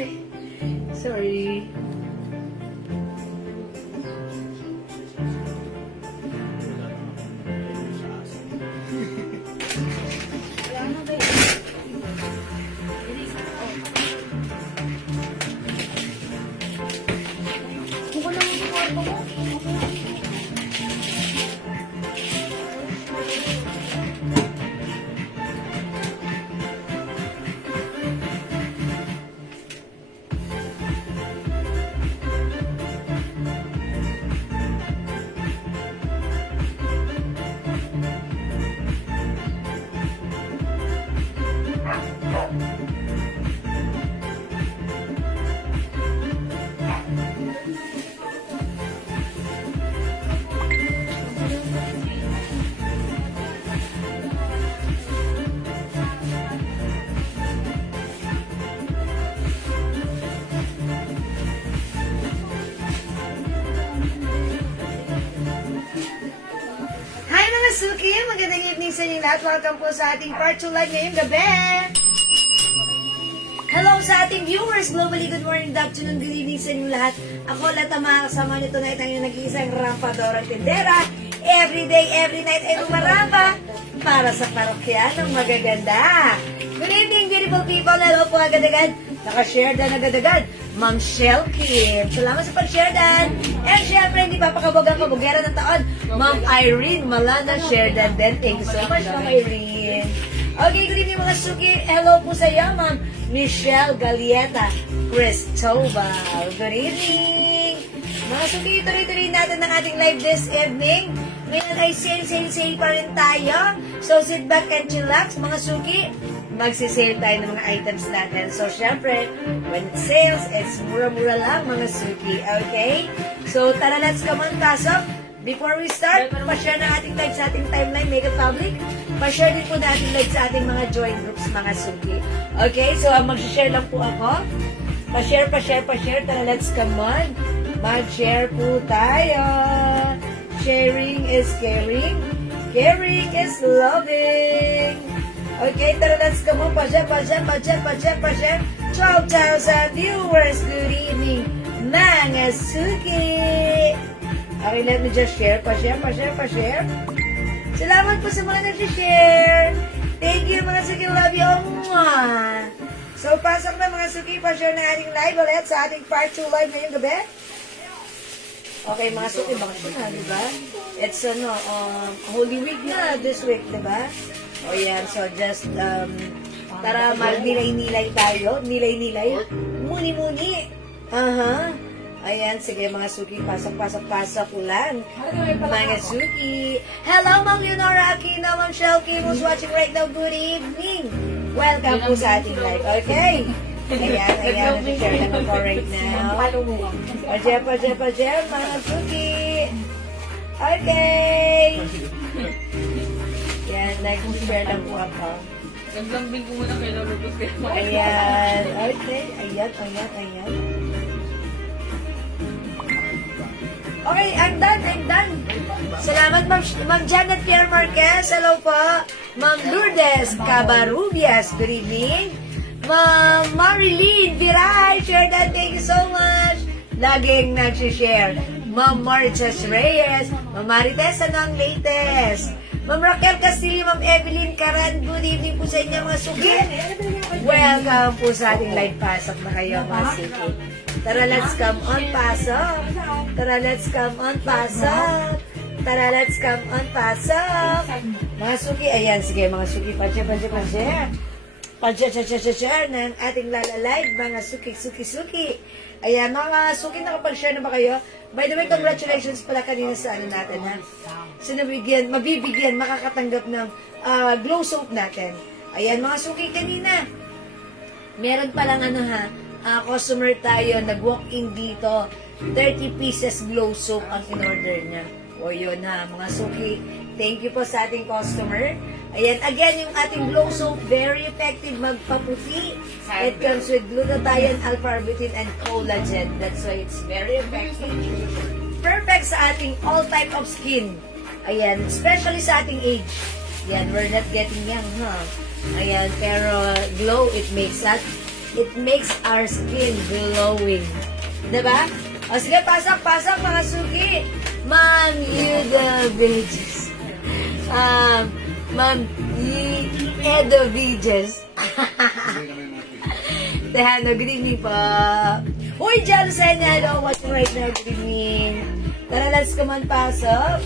Ay, sorry. Kung ko lang yung kwarto ko. Hi mga Suki! Magandang evening sa inyo lahat. Welcome po sa ating part 2 live ngayong gabi. Hello sa ating viewers globally. Good morning, good afternoon, good evening sa inyo lahat. Ako, lahat ang mga kasama nyo tonight ang yung nag-iisang rampadorang tindera. Every day, every night ay rumaramba para sa parokya ng magaganda. Good evening, beautiful people. Hello po agad-agad. Nakashare dan agad-agad. Ma'am Shell Kim. Salamat sa pag-share dan. And syempre, hindi papakabogang-kabugera ng taon. Ma'am Irene Malana, share dan din. Thank you so much, Ma'am Irene. Okay, good evening mga Suki. Hello po sa iyo, Ma'am Michelle Galieta Cristobal. Good evening. Mga Suki, tuloy-tuloy natin ang ating live this evening. Ngayon ay sale pa rin tayo. So sit back and chillax, mga Suki. Magsisale tayo ng mga items natin. So, syempre, when it sales, it's mura-mura lang, mga Suki. Okay? So, tara, let's come on, pasok. Before we start, pa-share na ating live sa ating timeline, Mega Public. Pa-share din po natin live sa ating mga join groups, mga Suki. Okay? So, mag-share lang po ako. Pa-share. Tara, let's come on. Mag-share po tayo. Sharing is caring. Caring is loving. Okay, tara, let's come on. Pa-share. 12,000 viewers. Good evening, mga Suki. Okay, let me just share. Pa-share. Salamat po sa mga nag-share. Thank you, mga Suki. Love you. Mwah. So, pasok na, mga Suki. Pa-share na ating live ulit sa ating part 2 live ngayong gabi. Okay, mga Suki, bakit na, di ba? It's, Holy Week na this week, di ba? O yan, so just, tara, mag-nilay-nilay tayo. Nilay-nilay. Muni-muni. Aha. Ayan, sige mga Suki, pasok lang. Mga Suki. Hello, Ma'am Leonora Aquino, Ma'am Shelky, who's watching right now. Good evening. Welcome po sa ating live. Okay. Ayan, nag-share lang ako right now. Pa-share, mga Suki. Okay. Yan, nag-share lang po ako. Naglambing ko muna kay Lolo Luz. Ayan. Okay. Ayan. Okay, I'm done. Salamat, Ma'am Janet Pierre Marquez. Hello po. Ma'am Lourdes Cabarubias. Good evening. Ma'am Marilyn Viray. Share that. Thank you so much. Laging nag-share. Ma'am Marites Reyes. Ma'am Marites, ano ang latest? Ma'am Raquel Castillo, Ma'am Evelyn Caran, good evening po sa inyo mga Suki. Welcome po sa ating live pasok na kayo mga Suki. Tara, let's come on pasok. Mga Suki, ayan, sige mga Suki, pa-share ng ating lala-live, mga Suki. Ayan, mga Suki, nakapag-share na ba kayo? By the way, congratulations pala kanina sa ano natin, ha? Mabibigyan, makakatanggap ng glow soap natin. Ayan, mga Suki, kanina, meron palang customer tayo, nag-walk-in dito, 30 pieces glow soap ang in-order niya. O yun ha, mga Suki, thank you po sa ating customer. Ayan, again, yung ating glow soap, very effective magpaputi. It comes with glutathione, alpha-arbutin, and collagen. That's why it's very effective. Perfect sa ating all type of skin. Ayan, especially sa ating age. Ayan, we're not getting young, huh? Ayan, pero glow, it makes us It makes our skin glowing. Diba? O sige, pasok mga suki. Ma'am Yuda Viges. Ma'am Edo Viges. Tehano, good evening po. Uy, Jalsenia, hello, watching right now, good evening. Tara, let's come on, pasok.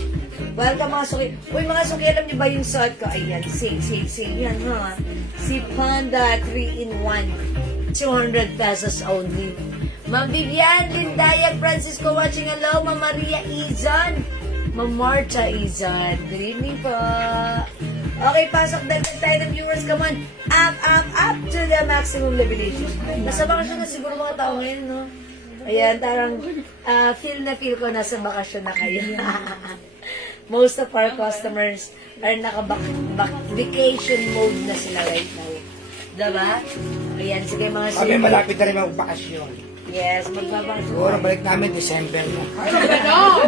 Welcome mga suki. Uy, mga suki, alam niyo ba yung suot ko? Ayan, sale. Yan, ha? Si Panda 3-in-1. 200 pesos only. Ma'am Vivian, Lindayag, Francisco watching, hello. Ma'am Maria Izan. Ma'am Marta Izan. Good evening po. Okay, pasok dagdag tayo ng viewers. Come on. Up to the maximum levelation. Nasa bakasyon na siguro mga tao ngayon, no? Ayan, tarang feel na feel ko nasa bakasyon na kayo. Most of our customers are naka-vacation mode na sila right now. Diba? Ayan, sige mga Kami malapit na rin magbakasyon. Yes, magbabakasyon. Siguro balik namin December na.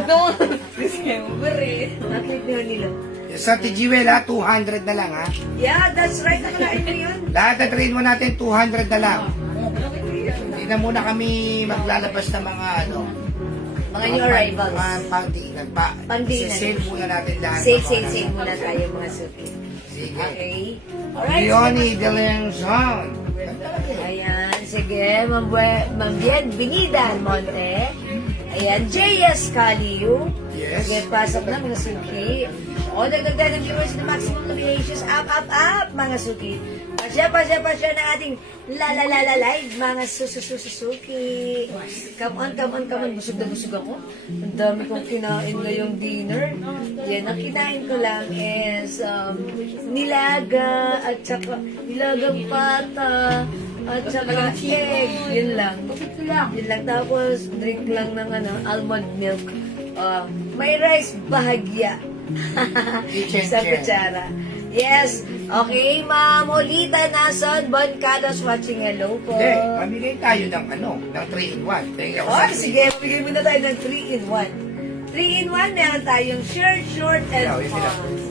No! December eh. Nakit niyo nila. Sa TGWL ha, 200 na lang ha. Yeah, that's right. Nakalain mo yun. Lahat na train mo natin, 200 na lang. Hindi na muna kami maglalabas ng mga ano. Mga new arrivals. Mga pandinan pa. Pandinan. Sale muna natin lahat. Sale muna tayo mga suki. Sige. Okay. Alright. Leonie De Leon. Ayan, sige. Ma'am Bien Binida Monte. Ayan, J.S. Caliu. Yes. Sige, pasok na mga suki. O, nagdagdag ng viewers na maximum nominations. Up, mga suki. Pasya ng ating live, mga susuki. Come on. Busog na busog ako. Ang dami kong kinain ngayong dinner. Yan, ang kinain ko lang is nilaga at saka nilagang pata at saka egg. Yun lang. Tapos drink lang ng almond milk. May rice bahagya. Sa kutsara. Yes. Okay, Ma'am Olita Nason, Bon Carlos watching. Hello po. Hindi, mamigay tayo ng ng 3-in-1. Oh, sige. Mamigay muna tayo ng 3-in-1. 3-in-1, meron tayong shirt, short, and pants.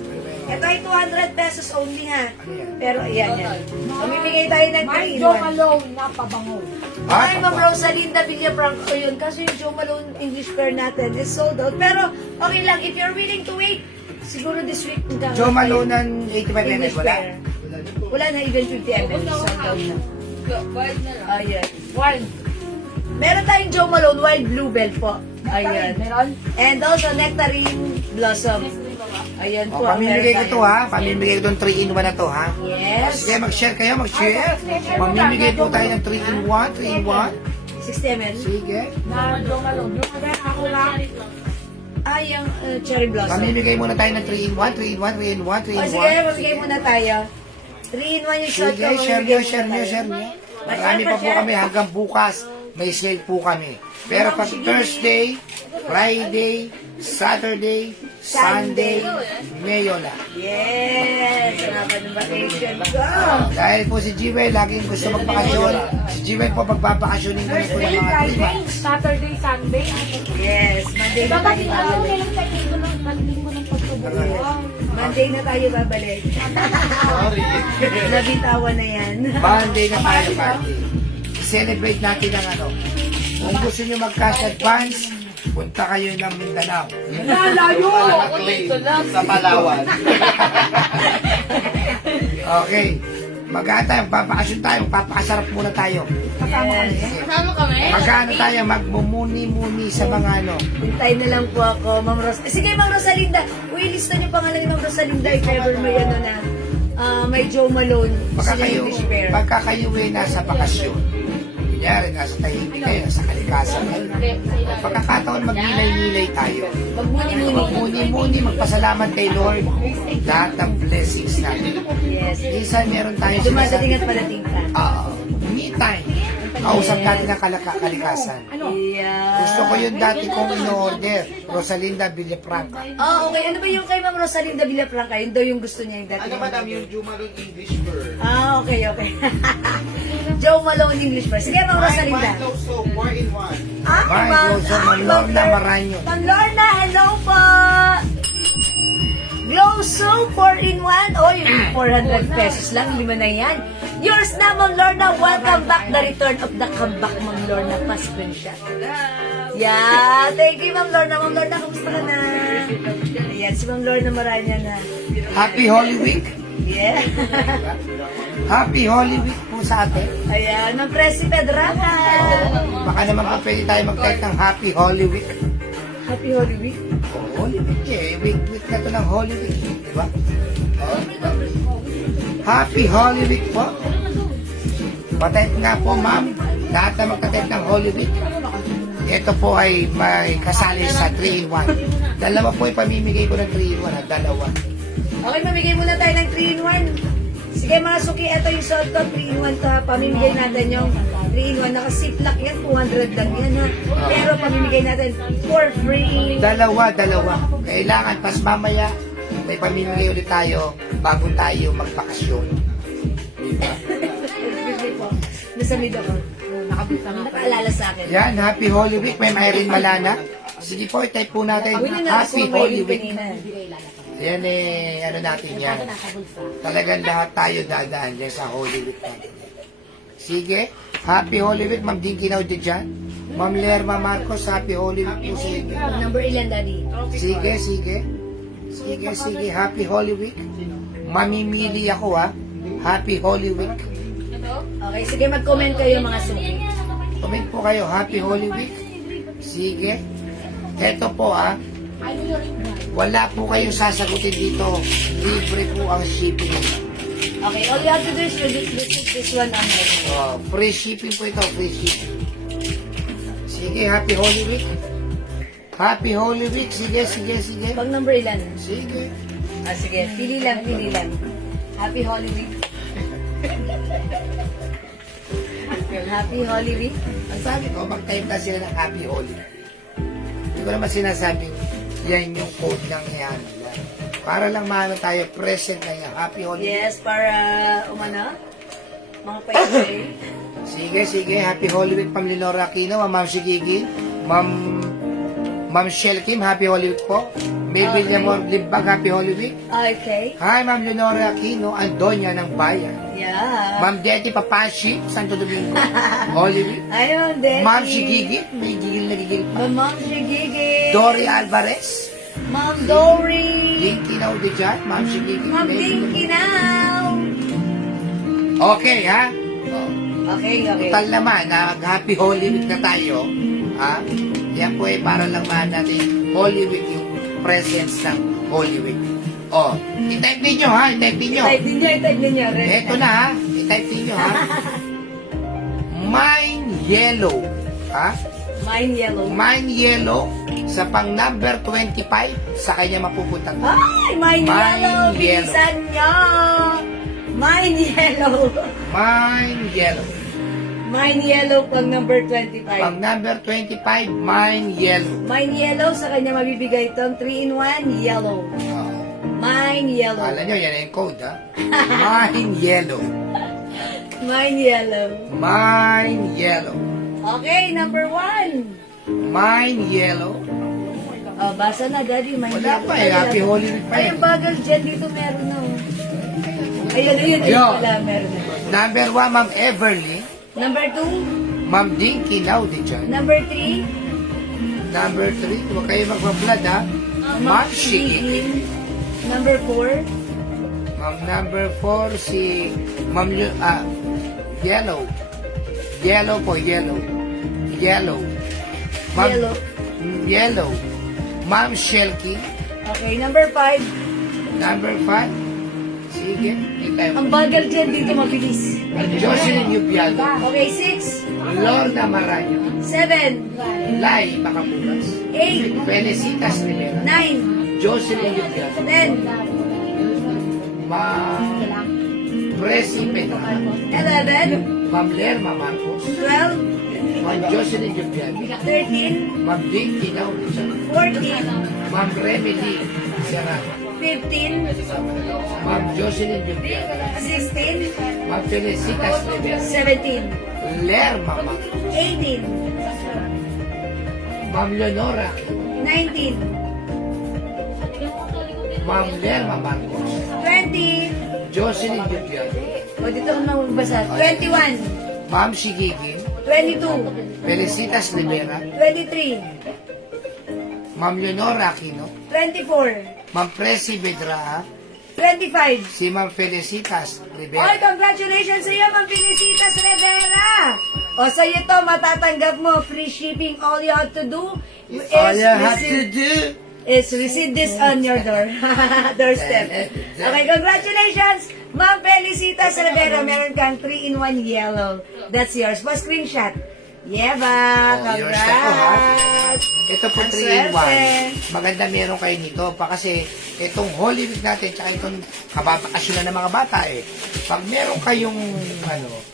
Ito ay 200 pesos only ha. Pero ayan. Mamimigay tayo ng 3-in-1. Joe Malone na pabango. Ay, Ma'am Rosalinda Villafranco yun. Kasi yung Joe Malone English pair natin is sold out. Pero okay lang, if you're willing to wait, siguro this week. Joe Malone ng 85 ml, English wala? pair. Wala na, even 50 ml. Sold out na. Wild na lang. Ayan. Wild. Meron tayong Joe Malone Wild Bluebell po. Ayan. Meron? And also Nectarine Blossom. Ayan po. Pamimigay ko meron to tayo. ha. Pamimigay ko itong 3-in-1 na to ha. Yes. Sige, mag-share kayo, mag-share. Mamimigay po tayo ng 3-in-1, 3-in-1. 60 ml. Sige. Na Joe Malone. Joe Malone ako lang. Ay, yung Cherry Blossom. Mamimigay muna tayo ng 3-in-1, 3-in-1, 3-in-1, O sige, 3-in-1. mamigay muna tayo. 3-in-1 yung shot Sige, ko. share mamimigay nyo, share muna nyo, tayo. share nyo. Marami pa po kami hanggang bukas. May sale po kami. Pero pag Thursday, Friday, Saturday, Sunday, Mayo na. Yes! Salamat ng vacation ko. Dahil po si Jewel, laging gusto magbakasyon. Si Jewel po magbabakasyonin ko rin po ng Thursday, mga 3 Friday, months. Saturday, Sunday. Yes, Monday na tayo Babalik ako babalik. ngayon sa linggo ng pagtubo. Monday na tayo babalik. Nabitawan na yan. Monday na tayo party. Celebrate natin ang ano. Kung gusto nyo mag-cash advance, punta kayo ng Mindanao. Lalayo! Ako dito lang. Sa Palawan. Okay. Mag-ano tayo, papakasyon tayo, papakasarap muna tayo. Yes. Kasama kami? Mag-ano tayo, magmumuni-muni sa mga ano. Hintay na lang po ako, Ma'am Ros. Sige, Ma'am Rosalinda. Uy, lista niyo pangalan ni Ma'am Rosalinda if ever may ano na. May Joe Malone. Gusto niya English pair. Pagka kayo ay nasa bakasyon, kunyari, nasa tahimik kayo, nasa kalikasan kayo. Pagkakataon, magnilay-nilay tayo. Magmuni-muni. Magmuni-muni, magpasalamat kay Lord. Lahat ng blessings natin. Yes. Minsan meron tayo Dumadating at padating pa. me time. Kausap natin ang kalikasan. Yeah. Gusto ko yung dati kong in-order, Rosalinda Villafranca. Oh, okay. Ano ba yung kay Ma'am Rosalinda Villafranca? Yun daw yung gusto niya yung dati. Ano madam yung Jumalon English bird? Okay. Joe Malone English first. Sige, Ma'am Rosalinda. Mine goes so 4-in-1. Bye, Rosa Malorna Maranyo. Ma'am Lorna, hello po! Glow Soap 4-in-1. Oy, 400 pesos lang. 5 na yan. Yours na, Ma'am Lorna. Welcome back. The return of the comeback, Ma'am Lorna. Pa-screenshot. Yeah, thank you, Ma'am Lorna. Ma'am Lorna, kamusta ka na? Ayan, si Ma'am Lorna Maranya na. Happy Holy Week. Yeah. Happy Holy Week po sa atin. Ayan, ng Presi Pedraca. Baka naman po pwede tayo mag-type ng Happy Holy Week. Happy Holy Week. Holy Week eh. Week na to ng Holy Week. Diba? Happy Holy Week po. Patype nga po, ma'am. Lahat na magtatype ng Holy Week. Ito po ay may kasali sa 3-in-1. Dalawa po ay pamimigay ko ng 3-in-1. Dalawa. Okay, mamigay muna tayo ng 3-in-1. Sige mga suki, ito yung salt ko, 3-in-1 to ha. Pamimigay natin yung 3-in-1. Naka-ziplock yan, 200 lang yan ha. Pero pamimigay natin for free. Dalawa. Kailangan, pas mamaya, may pamimigay ulit tayo bago tayo magbakasyon. Nasa mid ako. Nakaalala sa akin. Yan, Happy Holy Week. May Irene Malana. Sige po, i-type po natin. Happy Holy Week. Yan eh, ano natin yan. Talagang lahat tayo dadaan yan sa Holy Week natin. Sige, Happy Holy Week, Ma'am Dinky Now dyan. Ma'am Lerma Marcos, Happy Holy Week po sa inyo. Number 11, Daddy. Sige, Happy Holy Week. Mamimili ako ha. Happy Holy Week. Okay, sige, mag-comment kayo mga suki. Comment po kayo, Happy Holy Week. Sige. Eto po ha. Wala po kayong sasagutin dito. Libre po ang shipping. Okay, all you have to do is visit this one online. Oh, free shipping po ito, free shipping. Sige, Happy Holy Week. Happy Holy Week. Sige. Pag number 11. Sige. Sige, pili lang. Happy Holy Week. Happy Holy Week. Ang sabi ko, mag-type na sila ng Happy Holy Week. Hindi ko naman sinasabing yan yung code ng yan. Para lang maano tayo, present na yan. Happy Holy Week. Yes, para mga pwede. Sige. Happy Holy Week, Ma'am Lenora Aquino, Ma'am Shigigi, Ma'am Shell Kim, Happy Holy Week po. May Villamor Limbag, Happy Holy Week. Okay. Hi, Ma'am Lenora Aquino, Andonia ng Bayan. Yeah. Ma'am Detty Papashi, Santo Domingo, Holy Week. Ay, Ma'am Debbie. Ma'am Shigigi, may gigil na gigil pa. Ma'am Shigigi. Dory Alvarez, Ma'am Dory. Dinky Now de dyan, Ma'am Shigigi. Ma'am may gigil. Dinky now. Okay, ha? Okay. Total naman, Happy Holy Week na tayo. Ha? Yan po eh, para lang mahan natin Holy Week, yung presence ng Holy Week. I-type ninyo ha, i-type ninyo. I-type ninyo. Ito na ha, i-type ninyo ha. Mine Yellow. Ha? Mine yellow. Mine Yellow sa pang number 25 sa kanya mapupunta. Ay, mine yellow. Bilisan nyo. Mine yellow. Mine Yellow. Mine yellow pang number 25. Pang number 25, Mine Yellow. Mine yellow, sa kanya mabibigay itong 3-in-1 yellow. Mine yellow. Kala nyo, yan yung code ha. Mine Yellow. Mine yellow. Mine Yellow. Okay, number 1. Mine Yellow. Basa na, Daddy. Mine Wala yellow. pa eh, Happy Holy Week pa Ay, eh. ang bagal dyan. Dito meron na. Ayun. Ayun. Wala, meron na. Number 1, Ma'am Everly. Number 2. Ma'am Dinky Now di dyan. Number 3. Number 3, huwag kayo magbablad ha. Ma'am Shigigi. Number 4. Ma'am number 4, si Ma'am Yellow. Yellow po, Yellow. Ma'am, Yellow. Yellow. Ma'am Shelky. Okay, number 5. Number 5. Sige, Ang bagal dyan. Dito mabilis. Jocelyn Yubiado. Okay, 6. Lorna Maranyo. 7. Lai Macapuras. 8. Felicitas Rivera. 9. Jocelyn Yubiado. 10. Ma'am Presi Petra. 11. Ma'am Lerma Marcos. 12. Ma'am Jocelyn Yubiado. 13. Ma'am Dinky Now. 14. Ma'am Remedy Serrano. 15. Ma'am Jocelyn Yubiado. 16. Ma'am Felicitas Rivera. 17. Lerma Marcos. 18. Ma'am Leonora. 19. Ma'am Lerma Marcos. 20. Jocelyn Yubiado. O, dito ko magbasa. 21, Ma'am Shigigin, 22, Felicitas Rivera, 23, Ma'am Leonora Aquino, 24, Ma'am Presi Bedraha, 25. si Ma'am Felicitas Oy, Rivera. congratulations sa iyo, Ma'am Felicitas Rivera! O, sa iyo to, matatanggap mo free shipping. All you have to do is All you have to receive, do. is receive this on your doorstep. Okay, congratulations, Ma'am Felicitas Rivera. Meron kang 3-in-1 yellow. That's yours. Pa-screenshot. Yeah ba? Oh, yours na to, ha? Congrats! Ito po Ang 3-in-1. swerte. Maganda meron kayo nito pa kasi itong Holy Week natin tsaka itong kababakasyon na ng mga bata eh. Pag meron kayong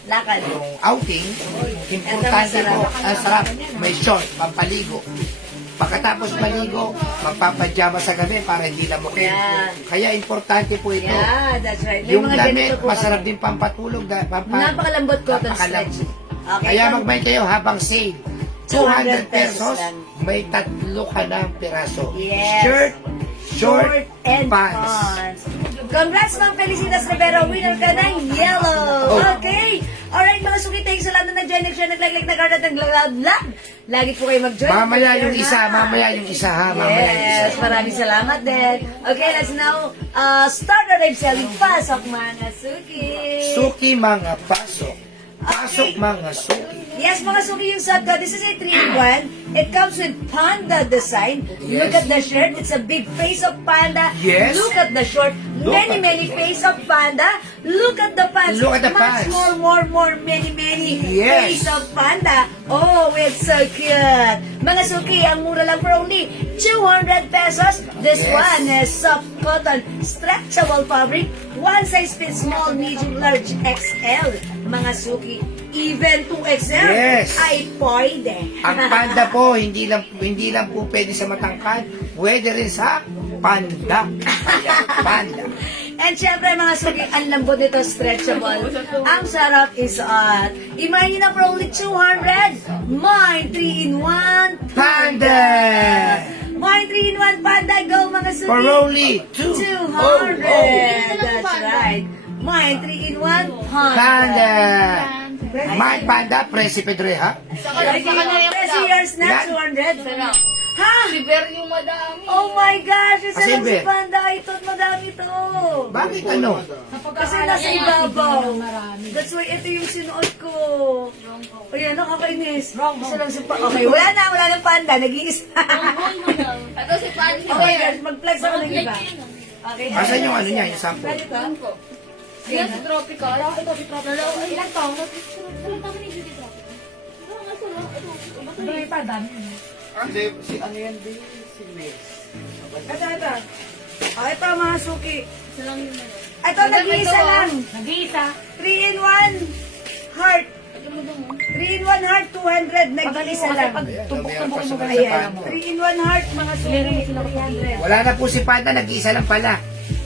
Lakad. yung outing, importante Ito, po, ang sarap, may short, pampaligo. Pagkatapos maligo, magpapajama sa gabi para hindi lang mukhin. Yeah. Kaya importante po ito. Yeah, that's right. May Yung mga damit, ganito po masarap kami. din pampatulog. Napakalambot cotton Napakalambot. stretch. Okay, Kaya magbayad kayo habang sale. 200 200 pesos pesos, lang. may 3 ka ng piraso. Yes. Shirt, short, and pants. pants. Congrats, Ma'am Felicitas Rivera. Winner ka ng yellow. Oh. Okay. Alright, mga suki, thanks sa lahat na nag-join, nag-share, nag-like, nag-heart, at nag-love. Lagi po kayo mag-join. Mamaya yung Ha? isa, mamaya yung isa ha, mamaya yung isa. Yes, maraming salamat din. Okay, let's now start our live selling. Pasok, mga suki. Suki mga pasok. Pasok mga suki. Yes, mga suki, yung suit ko, this is a 3-in-1. It comes with panda design. Yes. Look at the shirt. It's a big face of panda. Yes. Look at the short. Look Many, at- many face of panda. Look at the pants. Look at the Much pants. more, many, Yes. face of panda. Oh, it's so cute. Mga suki, ang mura lang for only 200 pesos. This Yes. one is soft cotton, stretchable fabric. One size fits small, medium, large, XL. Mga suki, even 2XL Yes. ay pwede. Ang panda po, hindi lang po pwede sa matangkad, pwede rin sa panda. Ayan, panda. And syempre mga suki, ang lambot nito, stretchable. Ang sarap isuot. Imagine na for only 200. Mine 3-in-1 Panda! Mine 3-in-1 panda. Go mga suki. For only 200. That's right. Mine 3-in-1 panda. Panda! My panda, Presi Pedreha. Press years na, Yan. 200. Ha? Si Ver yung madami. Oh my gosh, isa lang Kasi, si Be. Panda. Ito, madami to. Bakit ano? Kasi nasa ibabaw. That's why ito yung sinuot ko. Ayan, nakakainis. Isa lang si Panda. Okay, wala ng Panda. Nag-iisa. Ito si Pani. Oh my gosh, mag-flex ako ng iba. Okay. Asan yung ano niya, yung sample? Ganito? Ayan si Tropical. Ito si Tropical. Ilan to? Ilan taon ni Judy Tropical? Ito may padami. Hindi, si ano yan din? Si Liz. Ito. Oh, ito mga suki. Isa lang yun. Ito, nag-iisa lang. Nag-iisa. 3-in-1 heart. 3-in-1 heart, 200. Nag-iisa lang. Ayan, Tumbok-tumbokin mo meron pa ganyan. sa Ayan, panda. 3-in-1 heart, mga suki. 300. Wala na po si Panda, nag-iisa lang pala.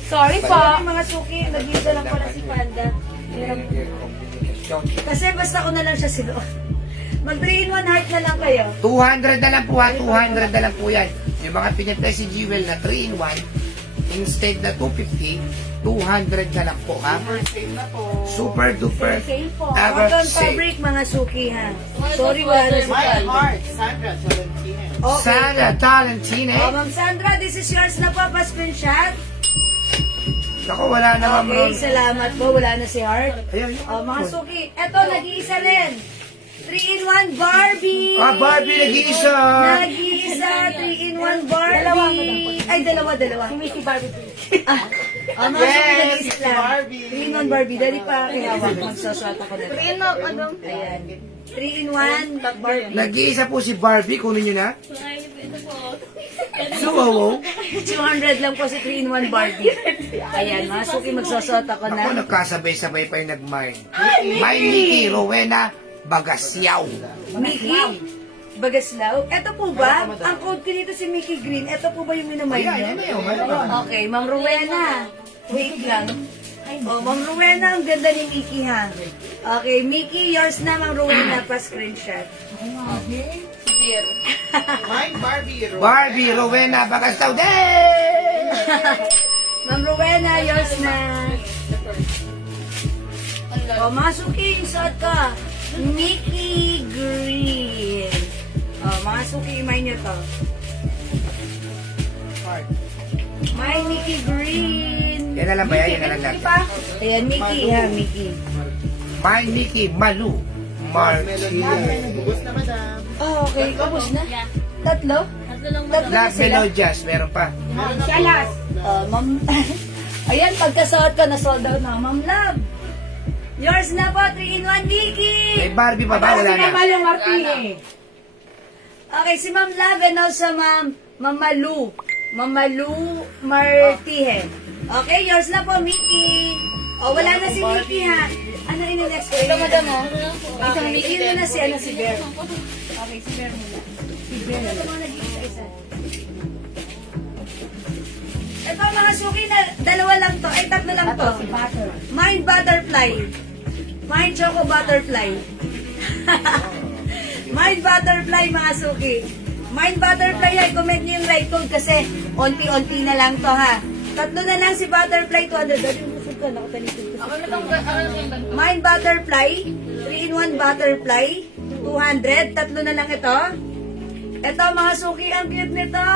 Sorry po. Sorry mga suki, nag-iisa lang pala si Panda. Kasi basta ko na lang siya sinuot. Mag 3-in-1 heart na lang kayo. 200 na lang po ha, 200 na lang po yan. Yung mga pinipay si Jewel na 3-in-1, instead na 250, 200 na lang po ha. Same na to. Super duper Sale po. ever Cotton safe. fabric mga suki ha. Sorry wala na si My Panda. heart, Sandra Valentine. Okay. Sana Talentine. Oh, Ma'am Sandra, this is yours na po. Pa-screenshot. Ako wala na ma'am Okay, Ron. salamat po. Wala na si Heart. Ayun, yun. Oh, mga suki. Eto, nag-iisa rin. 3-in-1 Barbie. Ah, Barbie nag-iisa. Nag-iisa. 3-in-1 Barbie. Ay, dalawa. Si Missy Barbie. Oh, mga suki, Yes, nag-iisa si lang. Barbie. 3-in-1 Barbie. Dali pa kihawak. Magsaswat ako na. Ayan. 3-in-1 Barbie. Nag-iisa po si Barbie, kunin nyo na. Suwawo. 200 lang po si 3-in-1 Barbie. Ayan, mga suki, magsaswat ako Ako, na. nagkasabay-sabay pa yung nag-mine. Mine Nikki, Rowena, Bagasyaw. Mickey Bagaslaw. Ito po ba? Ang code ko dito si Mickey Green. Ito po ba yung minamay Ayan, niyo? yan na yun. Okay, Ma'am Rowena. Wait lang. Oh, Ma'am Rowena, ang ganda ni Mickey ha. Okay, Mickey, yours na, Ma'am Rowena, pa-screenshot. Si Ver. My Barbie. Barbie, Rowena, Bagasyaw. Day! Ma'am Rowena, yours na. O, mga suki, yung suot ko. Mickey Green. O, mga suki, imay nyo to. My Mickey Green. Yan na lang ba yan? Yan na lang natin. Pa? Ayan, Mickey ha, Mickey. My Mickey Malu Martinez. Bugos na, madam. Oh, okay. Tapos na? Yeah. Tatlo? Tatlo lang Tatlo na Black sila. Melodious, meron pa. Siya last. Ma'am. Ayan, pagkasuot ko, na-sold out na. Ma'am Love. Yours na po, 3-in-1 Mickey. May Barbie pa ba? Wala na. Okay, si Ma'am Love and also Ma'am Malu. Ma'am Malu Martihe. Okay, yours na po, Mickey. O, wala na si Mickey, ha? Ano in-next ko? Ito, madam, ha? Okay, yun na si Bear. Okay, si Bear muna. Si Bear. Ito mga nag-iisa-isa. Ito, mga suki na, dalawa lang to. Ay, tatlo lang to. Mind Butterfly. Mind Choco Butterfly. Mind Butterfly, mga suki. Mind Butterfly, ay comment niyo yung right code kasi onti-onti na lang to, ha. Tatlo na lang si Butterfly, 200. Dali yung busog ka, nakatalikod ko. Ako na itong ganito. Mind Butterfly, 3-in-1 Butterfly, 200. Tatlo na lang ito. Ito, mga suki, ang cute nito.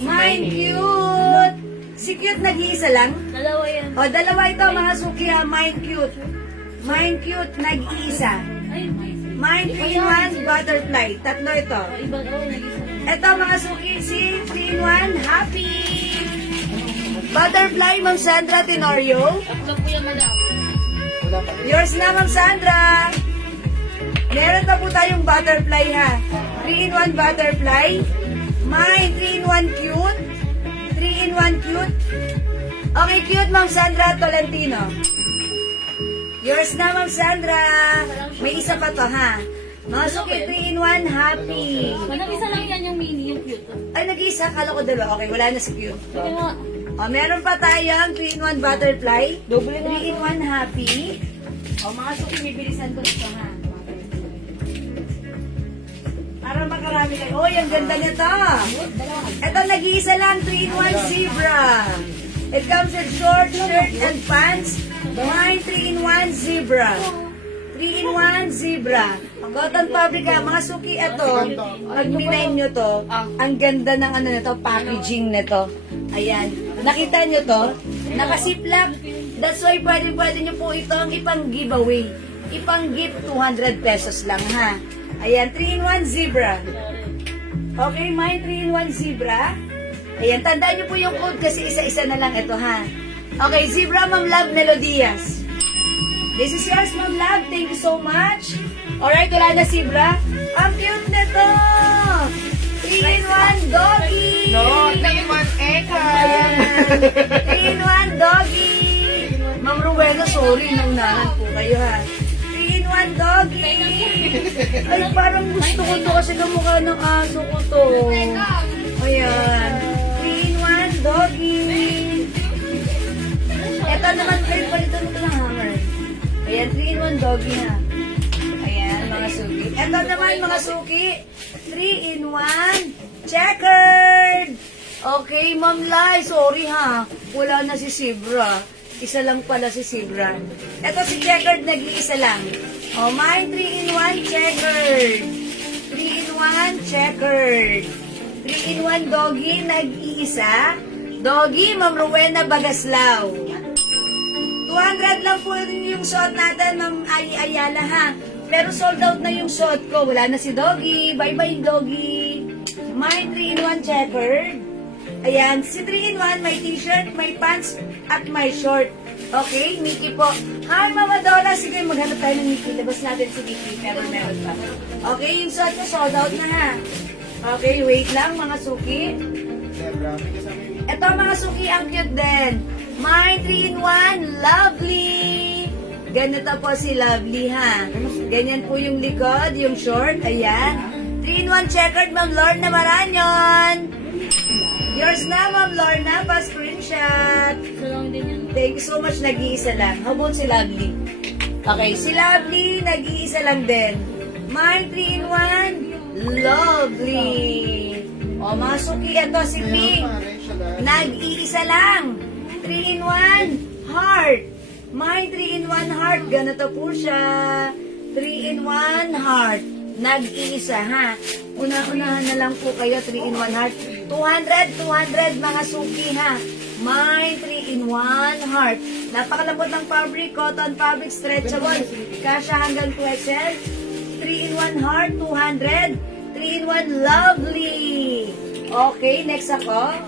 Mind Cute. Si Cute nag-iisa lang. Dalawa yan. O, dalawa ito, mga suki, ha. Mind Cute. Mind Cute, nag-iisa. Ay, Mind 3-in-1 Butterfly. Tatlo ito. iba daw, nag-isa. Ito, mga suki, si 3-in-1 Happy. Butterfly, Ma'am Sandra Tenorio. Tatlo po yan, madam. Yours na, Ma'am Sandra. Meron pa po tayong butterfly, ha. 3-in-1 butterfly. Mine, 3-in-1 cute. 3-in-1 cute. Okay, cute, Ma'am Sandra Tolentino. Yours na, Ma'am Sandra. May isa pa to, ha. Mga suki, 3-in-1 happy. Madam, isa lang yan yung mini, yung cute. Ay, nag-iisa. Kala ko dalawa. Okay, wala na si cute. Sige nga. O, meron pa tayong 3-in-1 butterfly. 3-in-1 happy. O, mga suki, bibilisan ko ito, ha. Para makarami kayo. Oy, ang ganda nito. Ito, nag-iisa lang, 3-in-1 zebra. It comes with short shirt and pants. Mine, 3-in-1 zebra. 3-in-1 zebra. Cotton fabric ha. Mga suki, ito. Pag minayin nyo to, ang ganda ng ano nito, packaging nito. Ayan. Nakita nyo to? Nakasiplak. That's why pwede nyo po itong ipang-giveaway. Ipang-gift 200 pesos lang ha. Ayan, 3-in-1 zebra. Okay, my 3-in-1 zebra. Ayan, tandaan nyo po yung code kasi isa-isa na lang ito ha. Okay, zebra, Ma'am Love Melodias. This is yours, Ma'am Love. Thank you so much. Alright, wala na zebra. Ang cute nito. 3-in-1 doggy. No, 3-in-1 Eka. Ayan. 3-in-1 doggy. Ma'am Rowena, sorry, naunahan po kayo ha. 3-in-1 doggy. Ay, parang gusto ko to kasi ng mukha ng aso ko to. Ayan. 3-in-1 doggy. Ito naman, kayo palitan mo ito ng hammer. Ayan, 3-in-1 doggy ha. Ayan, mga suki. Ito naman, mga suki. 3-in-1 checkered. Okay, Ma'am Lai, sorry ha. Wala na si Zebra. Isa lang pala si Zebra. Ito si checkered, nag-iisa lang. O, mine 3-in-1 checkered. 3-in-1 checkered. 3-in-1 doggy, nag-iisa. Doggy, Ma'am Rowena Bagaslaw. 200 lang po yung suot natin, Ma'am Ali Ayala ha. Pero sold out na yung suot ko. Wala na si Doggy. Bye-bye, Doggy. Mine 3-in-1 checkered. Ayan, si 3-in-1, may t-shirt, may pants, at may short. Okay, Mickey po. Hi, Mama Dora. Sige, maghanap tayo ng Mickey. Labas natin si Mickey, pero meron pa. Okay, yung suot ko sold out na ha. Okay, wait lang, mga suki. Ito, mga suki, ang cute din. My 3-in-1, lovely. Ganito po si Lovely, ha. Ganyan po yung likod, yung short. Ayan. 3-in-1 checkered, Ma'am Lorna Maranyon. Yours na, Ma'am Lorna. Pa-screenshot. Isa lang din yan. Thank you so much. Nag-iisa lang. How about si Lovely? Okay, si Lovely, nag-iisa lang din. Mine 3-in-1, lovely. O, mga suki, ito si Pink. Nag-iisa lang. 3-in-1, heart. My 3-in-1 heart. Ganito po siya. 3-in-1 heart. Nag-iisa, ha? Una-unahan na lang po kayo, 3-in-1 heart. 200 mga suki, ha? My 3-in-1 heart. Napakalambot ng fabric, cotton fabric, stretchable. Kasya hanggang 2XL. 3-in-1 heart, 200. 3-in-1 lovely. Okay, next ako.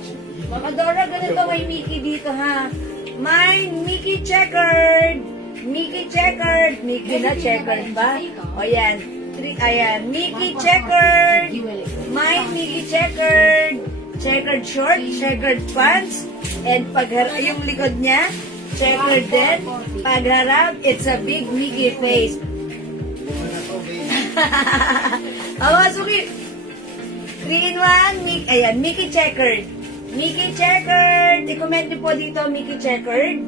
Mama Dora, ganito may Mickey dito, ha? Mine, Mickey checkered. Mickey checkered. Mickey na checkered ba? O yan. Ayan, Mickey checkered. Mine, Mickey checkered. Checkered short, checkered pants. And yung likod niya, checkered din. Pagharap, it's a big Mickey face. Suki. 3-in-1, ayan, Mickey checkered. Mickey checkered. I-comment niyo po dito, Mickey checkered.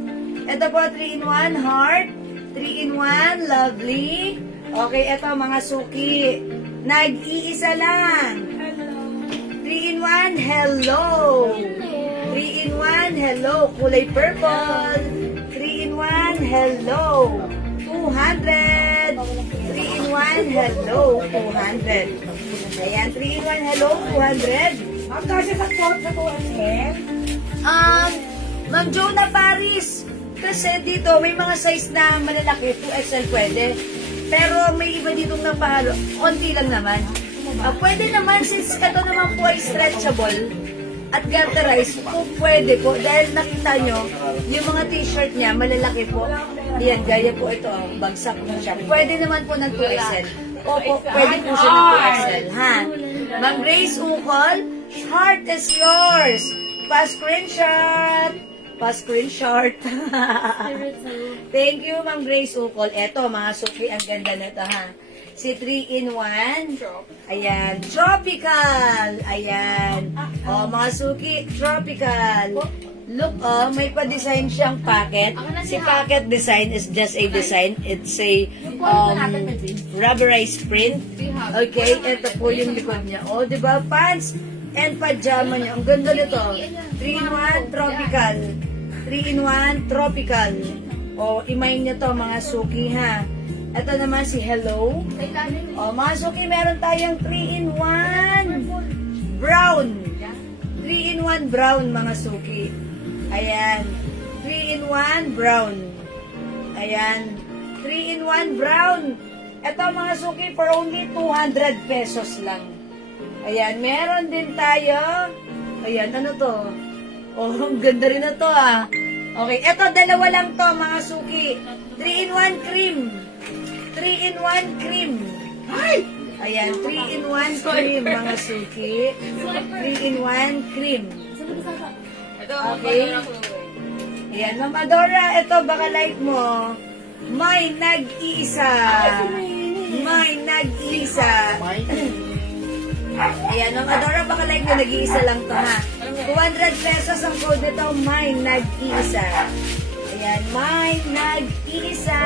Ito po, 3-in-1 heart. 3-in-1 lovely. Okay, ito mga suki. Nag-iisa lang. 3-in-1 hello. 3-in-1 hello. Kulay purple. 3-in-1 hello. 200. 3-in-1 hello. 200. Ayan, 3-in-1 hello. 200. Ang kasi sa quote na 2XL? Ma'am Jonah Paris. Kasi dito, may mga size na malalaki. 2XL pwede. Pero may iba ditong napahalo. Konti lang naman. Pwede naman, since ito naman po ay stretchable at garterized, po pwede po. Dahil nakita nyo, yung mga t-shirt niya, malalaki po. Yan, gaya po ito. Bagsak po siya. Pwede naman po ng 2XL. Opo, pwede po siya ng 2XL. Ha? Ma'am Grace Ukol, heart is yours. Pa-screenshot. Pa-screenshot. Thank you, Ma'am Grace Ukol. Eto, mga suki, ang ganda nito, ha? Si 3-in-1. Ayan. Tropical. Ayan. O, mga suki, tropical. Look, may pa-design siyang packet. Si packet design is just a design. It's a rubberized print. Okay, ito po yung likod niya. O, di ba? Pants and pajama niya. Ang ganda nito. 3-in-1 tropical. 3-in-1 tropical. O, imay niyo to mga suki, ha. Ito naman si hello. O, mga suki, meron tayong 3-in-1 brown. 3-in-1 brown, mga suki. Ayan. 3-in-1 brown. Ayan. 3-in-1 brown. Ito, mga suki, for only 200 pesos lang. Ayan, meron din tayo. Ayan, ano to? Oh, ang ganda rin na to, ah. Okay, eto, dalawa lang to, mga suki. 3-in-1 cream. 3-in-1 cream. Ay! Ayan, 3-in-1 cream, mga suki. 3-in-1 cream. Okay. Ayan, Ma'am Adora, ito, baka like mo. May nag-iisa. May nag-iisa. Ayan, Ma'am Adora, baka like mo, nag-iisa lang to, ha. 200 pesos ang code nito, may nag-iisa. Ayan, may nag-iisa.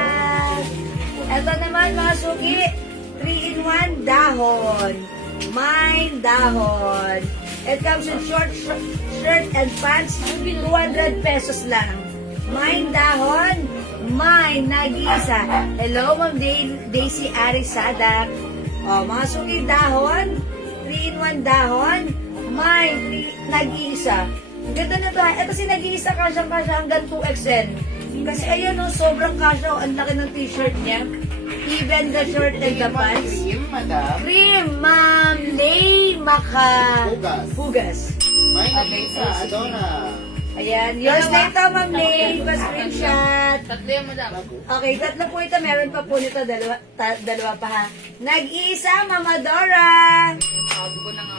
Ito naman, mga suki, 3-in-1 dahon. May dahon. It comes with short shirt and pants, 200 pesos lang. May dahon, may nag-iisa. Hello, Ma'am Daisy Arisada. O, mga suki, dahon, 3-in-1 dahon, may nag-iisa. Ang ganda na to. Ito si nag-iisa, kasyang-kasya hanggang 2XL. Kasi ayun, no, sobrang kasya. Ang laki ng t-shirt niya. Even the shirt and the pants. Cream, madam. Cream, Ma'am Lay Maka Hugas. Hugas. May nag-iisa, Adona. Ayan. Yours na ito, Ma'am Lay. Pa-screenshot. Tatlo yung madam. Okay, tatlo po ito. Meron pa po nito. Dalawa pa, ha. Nag-iisa, Mama Dora.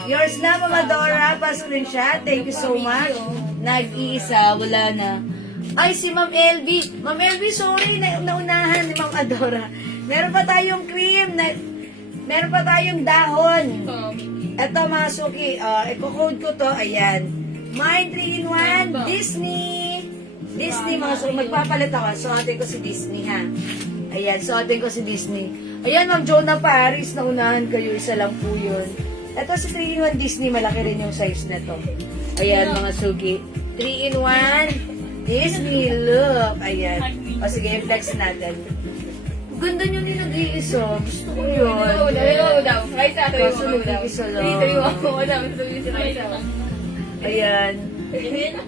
Yours na, Mama Dora. Pa-screenshot. Thank you so much. Nag-iisa. Wala na. Ay, si Ma'am LB. Ma'am LB, sorry. Naunahan ni Ma'am Adora. Meron pa tayong cream. Meron pa tayong dahon. Ito, mga suki. Iko-code ko to. Ayan. Mine 3-in-1. Disney. Disney, mga suki. Magpapalit ako. Suotin ko si Disney, ha. Ayan, suotin ko si Disney. Ayan, Ma'am Jonah Paris. Naunahan kayo. Isa lang po yun. Ito si 3-in-1 Disney. Malaki rin yung size na to. Ayan, mga suki. 3-in-1. Disney look. Ayan. O sige, flex natin. Ganda nyo ni nag-iisa. Gusto ko yun. Kaso nag-iisa lang. Ayan.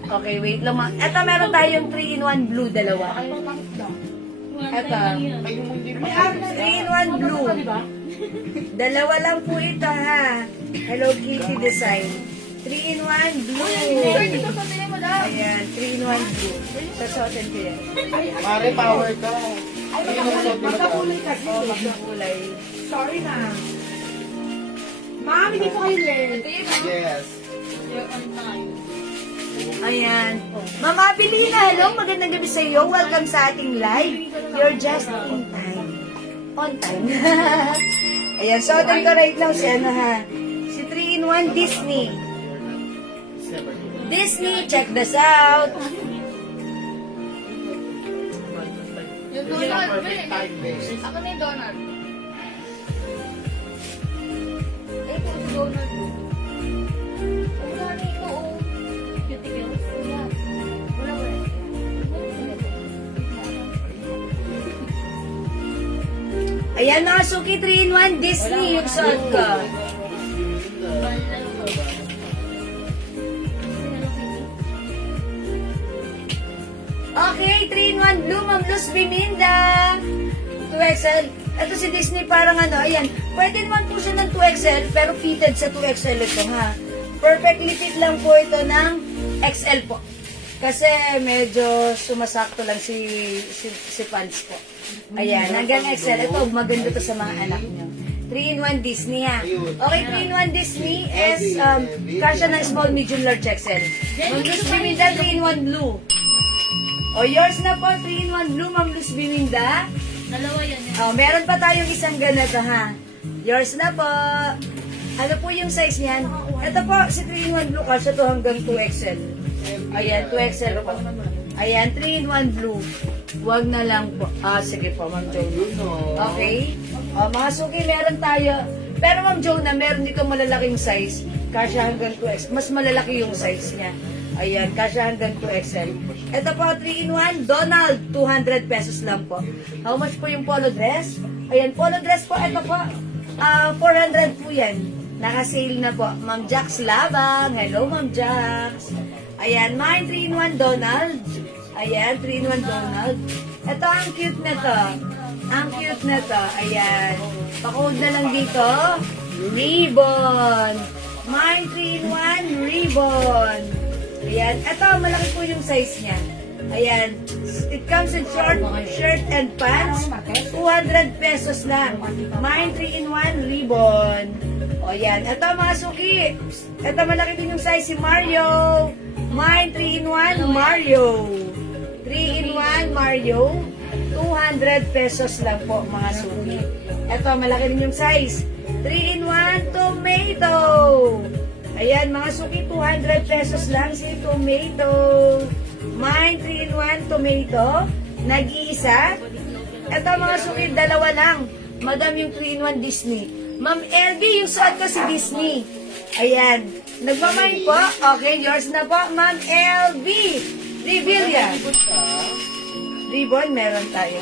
Okay, wait lang. Eto, meron tayong 3-in-1 blue, dalawa. Eto. 3-in-1 blue. Dalawa lang po ito, ha. Hello Kitty design. 3-in-1 blue. Ayan, 3-in-1 blue. Sasotin ko yan. Mare, power ka. Magkakulay kasi. Oo, magkakulay. Sorry na. Ma'am, hindi po kayo late. Yes. Ayan. Mama Abilina, hello. Magandang gabi sa iyo. Welcome sa ating live. You're just in time. On time. Ayan, so ko right now si ano ha. Si 3-in-1 Disney. Disney, check this out. Yung donut, ako na yung donut. Eh, kung donut. Wala na ito, oh. Cuticles. Wala. Ayan mga Suki, 3-in-1 Disney yung suot ko. Okay, 3-in-1 blue, Ma'am Luz Biminda. 2XL. Ito si Disney parang ano, ayan. Pwede naman po siya ng 2XL, pero fitted sa 2XL ito ha. Perfectly fit lang po ito ng XL po. Kasi medyo sumasakto lang si pants po. Ayan, hanggang XL. Ito, maganda to sa mga anak nyo. 3-in-1 Disney ha. Okay, 3-in-1 Disney is kasya ng small, medium, large XL. Ma'am Luz Biminda, 3-in-1 blue. O, yours na po, 3-in-1 blue, Ma'am Luz Biminda. Dalawa yan. Meron pa tayong isang ganito, ha? Yours na po. Ano po yung size niyan? Ito po, si 3-in-1 blue, kasya to hanggang 2XL. Ayan, 2XL po. Ayan, 3-in-1 blue. Wag na lang po. Sige po, Ma'am Jonah. Okay? Mga Suki, meron tayo. Pero Ma'am Jonah, meron dito malalaking size. Kasya hanggang 2XL. Mas malalaki yung size niya. Ayan, kasya hanggang 2XL. Ito po, 3-in-1, Donald, 200 pesos lang po. How much po yung polo dress? Ayan, polo dress po, ito po, 400 po yan. Naka-sale na po. Ma'am Jax Labang. Hello, Ma'am Jax. Ayan, mine 3-in-1 Donald. Ayan, 3-in-1 Donald. Ito, ang cute na to. Ang cute na to. Ayan. Pakode na lang dito. Ribbon. Mine 3-in-1 Ribbon. Ayan. Ito, malaki po yung size niya. Ayan. It comes in short, shirt and pants. 200 pesos lang. Mine 3-in-1 Ribbon. O yan. Ito mga Suki. Ito malaki din yung size si Mario. Mine 3-in-1 Mario. 3-in-1 Mario. 200 pesos lang po mga Suki. Ito malaki din yung size. 3-in-1 Tomato. Ayan, mga Suki, 200 pesos lang si Tomato. Mine 3-in-1 Tomato. Nag-iisa. Ito mga Suki, dalawa lang. Madam yung 3-in-1 Disney. Ma'am LB, yung suot ko si Disney. Ayan. Nagmamine po. Okay, yours na po. Ma'am LB. Revilla. Ribbon, meron tayo.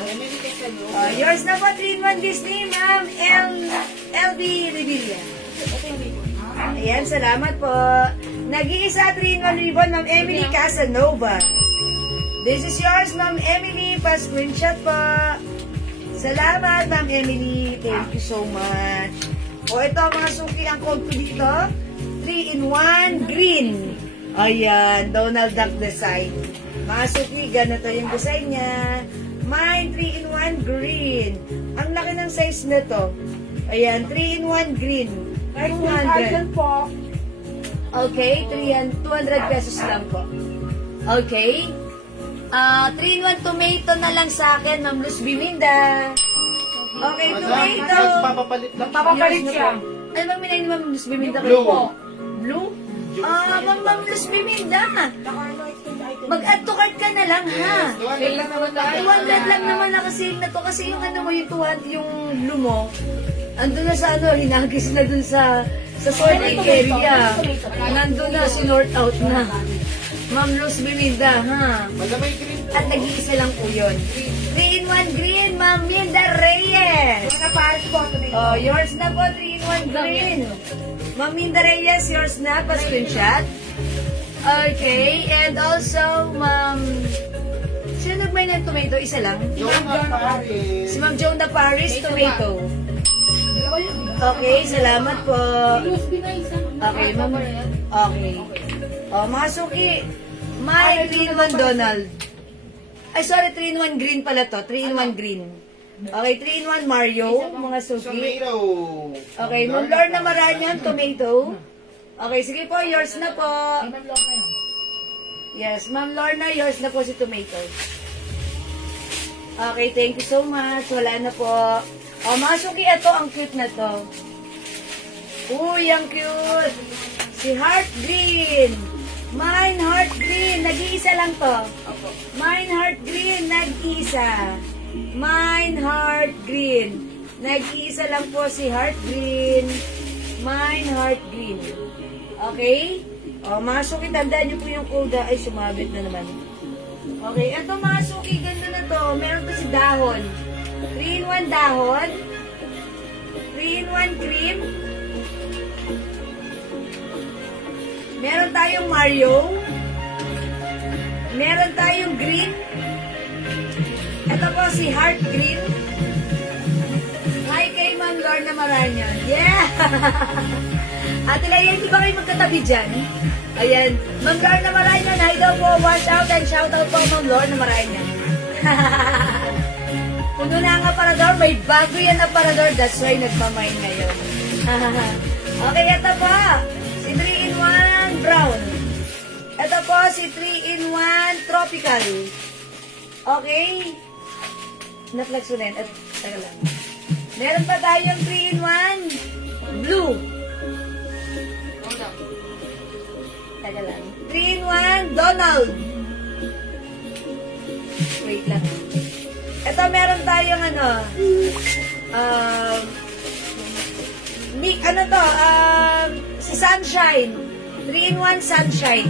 Yours na po, 3-in-1 Disney, Ma'am LB Revilla. Ayan, salamat po. Nag-iisa 3-in-1 ribbon, Ma'am Emily Casanova. This is yours, Ma'am Emily. Pa-screenshot po. Salamat, Ma'am Emily. Thank you so much. O, ito mga Suki, ang code ko dito. 3-in-1 green. Ayan, Donald Duck design. Mga Suki, ganito yung design niya. Mine, 3-in-1 green. Ang laki ng size nito. Ayan, 3-in-1 green. 200. po. Okay, 200 pesos lang po. Okay. 3-in-1 tomato na lang sa akin, Ma'am Luz Biminda. Okay, tomato. Papapalit lang. Papapalit siya. Ano bang minay ni Ma'am Luz Biminda? Blue. Blue? Ma'am Luz Biminda. Mag-add to cart ka na lang, ha? 200 lang naman nakasale na to. Kasi yung ano mo, yung 200, yung blue mo, andun na sa ano, hinagis na dun sa sorting area. Nandun na, sinort out na. Ma'am Luz Biminda, ha? Malamay green. At nag-iisa lang po yun. 3-in-1 green, Ma'am Minda Reyes. Mga pares po. Oh, yours na po, 3-in-1 green. Ma'am Minda Reyes, yours na, pa-screenshot. Okay, and also, Ma'am... Sino nagmay ng tomato? Isa lang? Si Ma'am Jonah Paris, tomato. Okay, salamat po. Okay, Ma'am. Okay. Oh, mga suki. My 3-in-1 Donald. Ay, sorry, 3-in-1 green pala to. 3-in-1 green. Okay, 3-in-1 Mario, mga suki. Okay, Ma'am Lorna Maranyan, tomato. Okay, sige po, yours na po. Yes, Ma'am Lorna, yours na po si tomato. Okay, thank you so much. Wala na po. Oh, mga suki, ito, ang cute na to. Uy, ang cute. Si Heart Green. Mine Heart Green. Nag-iisa lang to. Mine Heart Green. Nag-iisa. Mine Heart Green. Nag-iisa lang po si Heart Green. Mine Heart Green. Okay? O, mga suki, tandaan niyo po yung kuda. Ay, sumabit na naman. Okay, eto mga suki, ganda na to. Meron to si dahon. 3-in-1 dahon. 3-in-1 cream. Meron tayong Mario. Meron tayong green. Ito po si Heart Green. Hi kay Ma'am Lorna Maranyan. Yeah! Ate Leia, hindi ba kayo magkatabi dyan? Ayan. Ma'am Lorna Maranyan, hi daw po. Watch out and shout out po Ma'am Lorna Maranyan. Puno na ang aparador. May bago yan aparador. That's why nagmamain ngayon. Okay, ito po. Si 3-in-1 brown. Ito po si 3-in-1 tropical. Okay? Na-flex ko na yan. Taga lang. Meron pa tayong 3-in-1 blue. Taga lang. 3-in-1 Donald. Wait lang. Ito meron tayong ano. Si Sunshine. 3-in-1 Sunshine.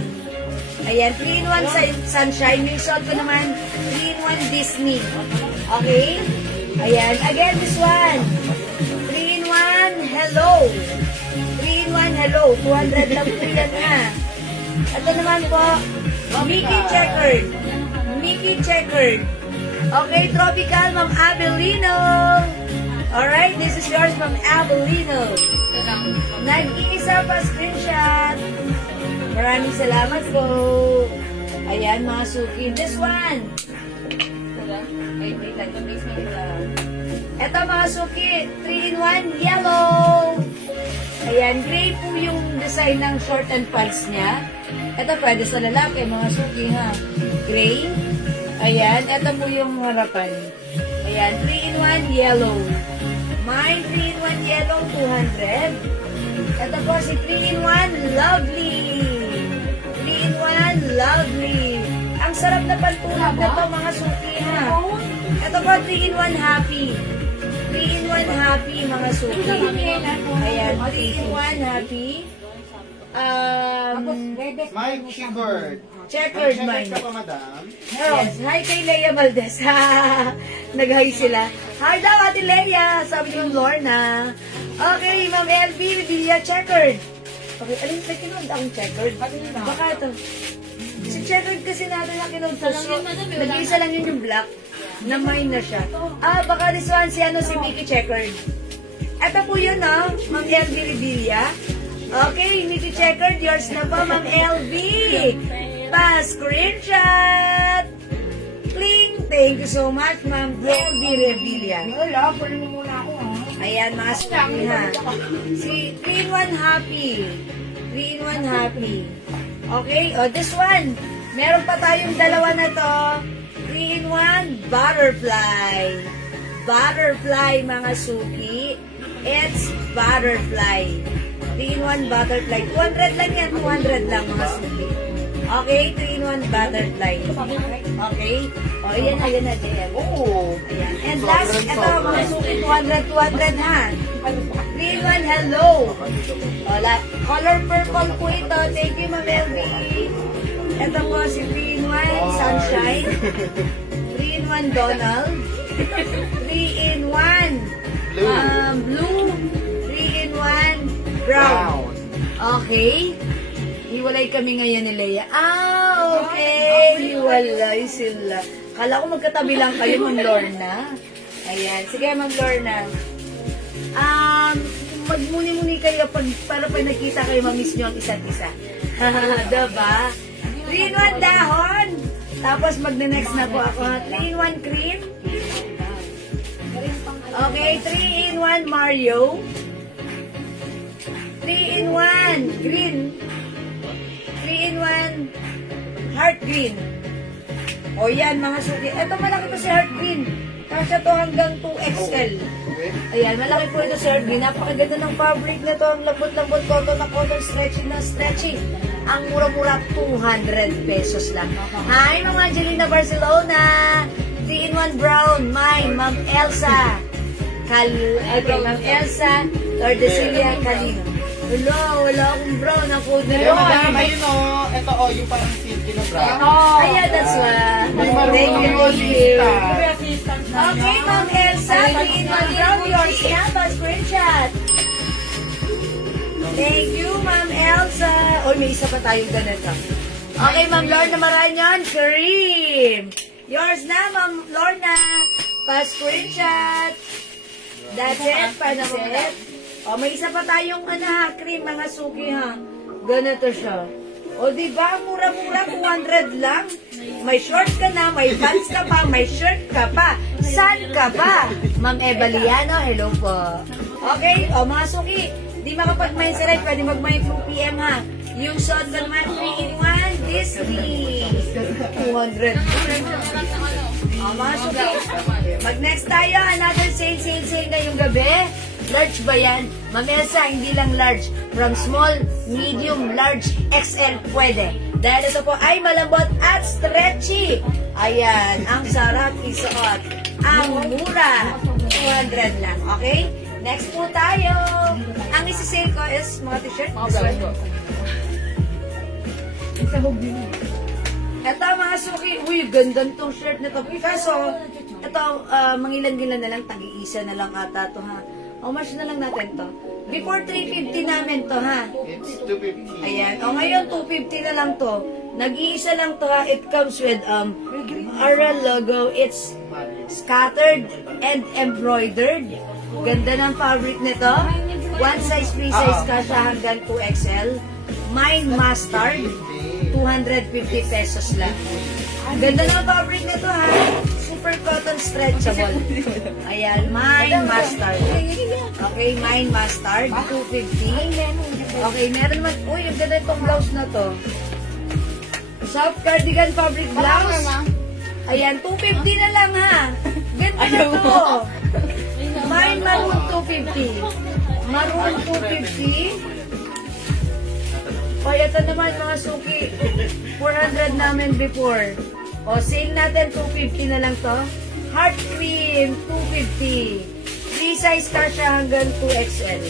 Ayan, 3-in-1 Sunshine. Yung shot ko naman, 3-in-1 Disney. Okay? Ayan, again this one. 3-in-1 Hello. 3-in-1 Hello. 200 lang po yan ha. Ito naman po, Mickey Checkered. Mickey Checkered. Okay, tropical, Ma'am Abelino. Alright, this is yours from Abelino. Nag-iisa pa screenshot. Maraming salamat po. Ayan, mga suki. This one. Ito mga suki. 3-in-1 yellow. Ayan, gray po yung design ng short and pants niya. Ito pwede sa lalaki, mga suki ha. Gray. Ayan, ito po yung harapan. Ayan, 3-in-1 yellow. Mine 3-in-1 yellow, 200. Ito po si 3-in-1 lovely. 3-in-1 lovely. Ang sarap na pantulog na to mga suki ha. Ito po 3-in-1 happy. 3-in-1 happy mga suki. Ayan, 3-in-1 happy. My checkered. Checkered mine. Ka pa, madam? Yes. Hi kay Leia Valdez. Nag-hi sila. Hi daw, Ate Leia. Sabi ni Ma'am Lorna. Okay, Ma'am LB, Bibilia, checkered. Okay, alin sa kinod akong checkered? Baka ito. Si checkered kasi natin na kinod ko. So, nag-iisa lang yun yung black. Na mine na siya. Baka this one si Mickey checkered. Ito po yun, no? Ma'am LB, Bibilia. Okay, Mickey checkered. Yours na po, Ma'am LB. Pa-screenshot! Kling! Thank you so much, Ma'am LB Revilla. Wala, pwede mo muna ako ha. Ayan, mga suki ha. Si 3-in-1 happy. 3-in-1 happy. Okay, this one. Meron pa tayong dalawa na to. 3-in-1 butterfly. Butterfly, mga suki. It's butterfly. 3-in-1 butterfly. 200 lang yan. 200 lang, mga suki. Okay, 3-in-1 butterfly. Okay? O, yan na, yan na, yan. Oo. Ayan. And last, ito, mga suki, 200 ha. 3-in-1 hello. Color purple po ito. Thank you, Ma'am Elby. Ito po si 3-in-1 Sunshine. 3-in-1 Donald. 3-in-1 Blue. 3-in-1 Brown. Okay. Hiwalay kami ngayon ni Leia. Okay. Hiwalay sila. Kala ko magkatabi lang kayo, Ma'am Lorna. Ayan. Sige, Ma'am Lorna. Magmuni-muni kayo para pag nakita kayo, mamiss nyo ang isa't isa. Diba? 3-in-1 dahon. Tapos magne-next na po ako. 3-in-1 cream. Okay, 3-in-1 Mario. 3-in-1 green. 3-in-1 heart green. O yan, mga suki. Ito malaki po si heart green. Kasya to hanggang 2XL. Ayan, malaki po ito si heart green. Napakaganda ng fabric na to. Ang lambot-lambot, cotton na cotton, stretching na stretching. Ang mura-mura, 200 pesos lang. Hi, mga Angelina Barcelona. 3-in-1 brown. Mine, Ma'am Elsa. Okay, Ma'am Elsa. Tordesillas Calino. Wala akong brown. Ako din. Madam, ayun o. Ito o, yung parang silky na brown. Ayan, that's why. Thank you, thank you. Okay, Ma'am Elsa. 3-in-1 brown. Yours na. Screenshot. Thank you, Ma'am Elsa. Oy, may isa pa tayong ganito. Okay, Ma'am Lorna Maranyon, cream. Yours na, Ma'am Lorna. Pa-screenshot. That's it, pansit. O, may isa pa tayong cream, mga suki, ha. Ganito siya. O, diba, mura-mura, 200 lang. May short ka na, may pants ka pa, may shirt ka pa. Saan ka pa? Ma'am Eva Liano, hello po. Okay, o, mga suki. Di makapag-mindset, pwede mag-mind 2 PM ha. Yung suot ko naman, 3-in-1, Disney. 200. Mga suki. Mag-next tayo, another sale ngayong gabi. Large ba yan? Ma'am Elsa, hindi lang large. From small, medium, large, XL, pwede. Dahil ito po ay malambot at stretchy. Ayan, ang sarap isuot. Ang mura, 200 lang. Okay? Next po tayo. Ang isi-sale ko is mga t-shirt. Ito mga suki. Uy, ganda nitong shirt na to. Kaso, ito, mangilan-gilan na lang. Tag-iisa na lang ata to ha. How much na lang natin to? Before 350 namin to ha. It's 250. Ayan. O ngayon, 250 na lang to. Nag-iisa lang to ha. It comes with Aral logo. It's scattered and embroidered. Ganda ng fabric nito. One size, free size ka siya hanggang 2XL. Mine mustard. 250 pesos lang. Ganda ng fabric nito ha. Super cotton stretchable. Ayan, mine mustard. Okay, mine mustard. 250. Okay, meron naman. Uy, ang ganda itong blouse na to. Soft cardigan fabric blouse. Ayan, 250 na lang ha. Ganda na to. Mine maroon 250. Maroon 250. O, ito naman mga suki. 400 namin before. O, sale natin 250 na lang to. Heart cream 250. Free size ka siya hanggang 2XL.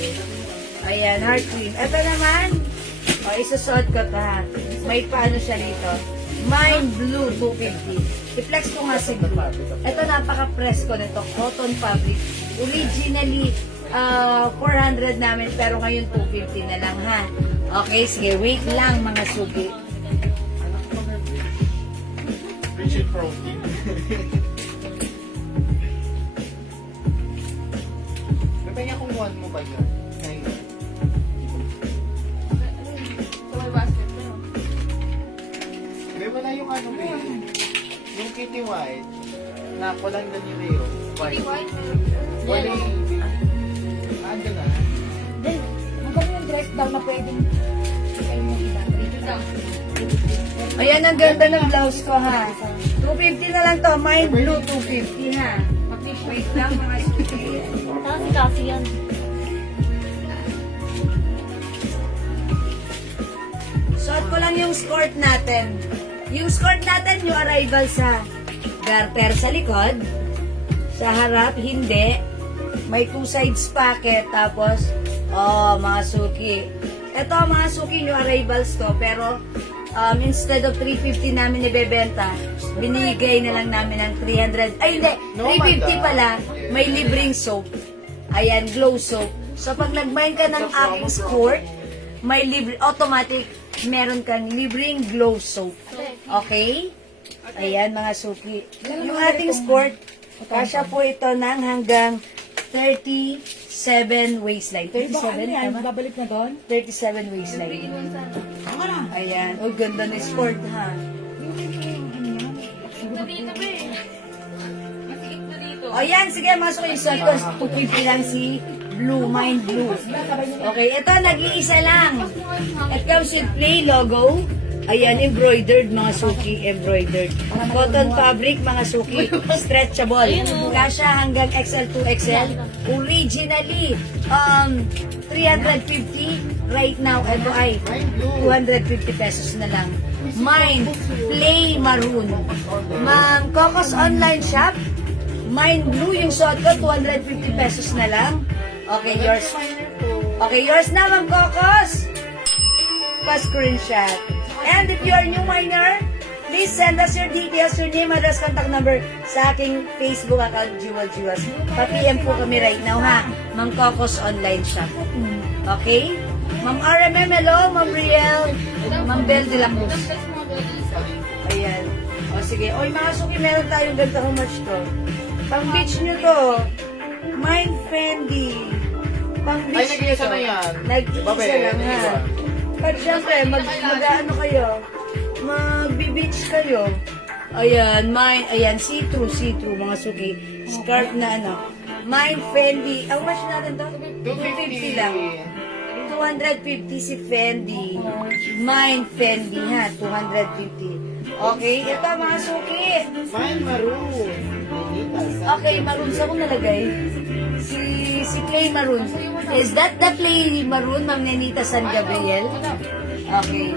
Ayan, heart cream. Ito naman. O, isasuot ko to ha. May paano siya dito. Mine blue 250. I-flex ko nga siguro. Ito napaka-presko nito. Cotton fabric. Originally, 400 namin pero ngayon 250 na lang ha. Okay, sige. Wait lang mga sugi. Rich in protein. Bebe niya kung one mo ba yun? Ngayon. Sa may basket ko. Bebe, wala yung ano ba yun? Yung Kitty White. Na walang ganyan Kitty white. Wala yung... Ando na. Then, magkano yung dress daw na pwedeng kayo mo iba? Ayan, ang ganda ng blouse ko ha. 250 na lang to. Mine blue 250 ha. Wait lang mga suki. Kasi yan. Suot ko lang yung skirt natin. Yung skirt natin, yung arrival sa garter sa likod. Sa harap, hindi. May two sides pocket. Tapos, mga suki. Ito mga suki, yung arrivals to. Pero, instead of 350 namin ibebenta, binigay na lang namin ng 300. Ay, hindi. No, 350 madam. pala. May libreng soap. Ayan, glow soap. So, pag nag-buy ka ng aking sport, may libre, automatic, meron kang libreng glow soap. Okay? Ayan, mga suki. Yung ating sport, kasya po ito ng hanggang 37 waistline. 37, tama? Babalik na doon? 37 waistline. Ayan. Uy, ganda ng sport, ha? Na dito ba eh. Masikip na dito. O yan, sige, masok yung sport ko. 250 lang si Blue, Mind Blue. Okay, ito, nag-iisa lang. It comes with play logo. Ayan, embroidered, mga suki, embroidered. Cotton fabric, mga suki, stretchable. Kasya hanggang XL to XL. Originally, 350. Right now, ito ay 250 pesos na lang. Mine, play maroon. Ma'am, Cocos online shop. Mine blue, yung suot ko, 250 pesos na lang. Okay, yours. Okay, yours na, Ma'am Cocos. Pa-screenshot. And if you are new minor, please send us your details, your name, address, contact number sa aking Facebook account, Jewel Jewels. Pa-PM po kami right now, ha? Ma'am Cocos online shop. Okay? Ma'am RMM, hello. Ma'am Riel. Ma'am Bel de la Cruz. Ayan. O sige. O, mga suki, meron tayong ganito. How much to? Pang beach nyo to. Mind Fendi. Pang Ay, beach nyo nag-iisa to. na yan. Nag-iisa Babe, lang, ha? nag-iisa. Pag syempre, mag-ano kayo? Mag-beach kayo. Ayan, mine, ayan, see-through, mga suki. Scarf na ano. Mine Fendi. Ang much natin to? 250 lang. 250 si Fendi. Mine Fendi, ha? 250. Okay, ito mga suki. Fine maroon. Okay, maroon. Saan ko nalagay? Si Clay Maroon. Is that the Clay Maroon, Ma'am Nenita San Gabriel? Okay.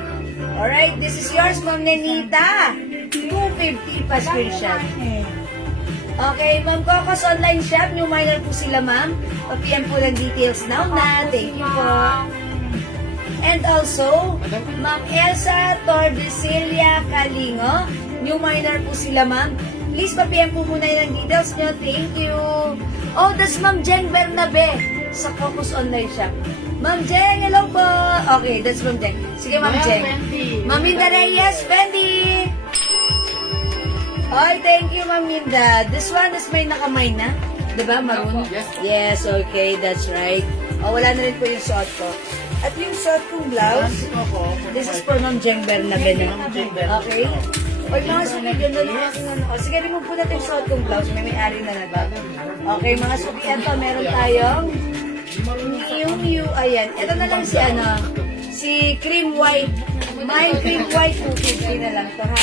Alright, this is yours, Ma'am Nenita. 250 pa screenshot. Okay, Ma'am Cocos online shop. New minor po sila, ma'am. Pa-PM po ng details now na. Thank you po. And also, Ma'am Elsa Tordesillas Calingo. New minor po sila, ma'am. Please pa-PM po muna yung details nyo. Thank you. Oh, that's Ma'am Jeng Bernabe sa Cocos online shop. Ma'am Jeng, hello po. Okay, that's Ma'am Jeng. Sige, Ma'am Jeng. Ma'am Minda Reyes, Fendi. Ay, thank you, Ma'am Minda. This one is may nakamay na. Diba, maroon? Yes. Yes, okay, that's right. Oh, wala na rin po yung suot ko. At yung suot kong blouse, this is for Ma'am Jeng Bernabe na. Okay? O, mga suki, ganda na aking ano. O, sige, remove po natin yung suot kong blouse. May-ari na nag. Okay, mga suki, ito, meron tayong Miu. Ayan. Ito na lang si ano, si cream white. Mine cream white 250 na lang to, ha.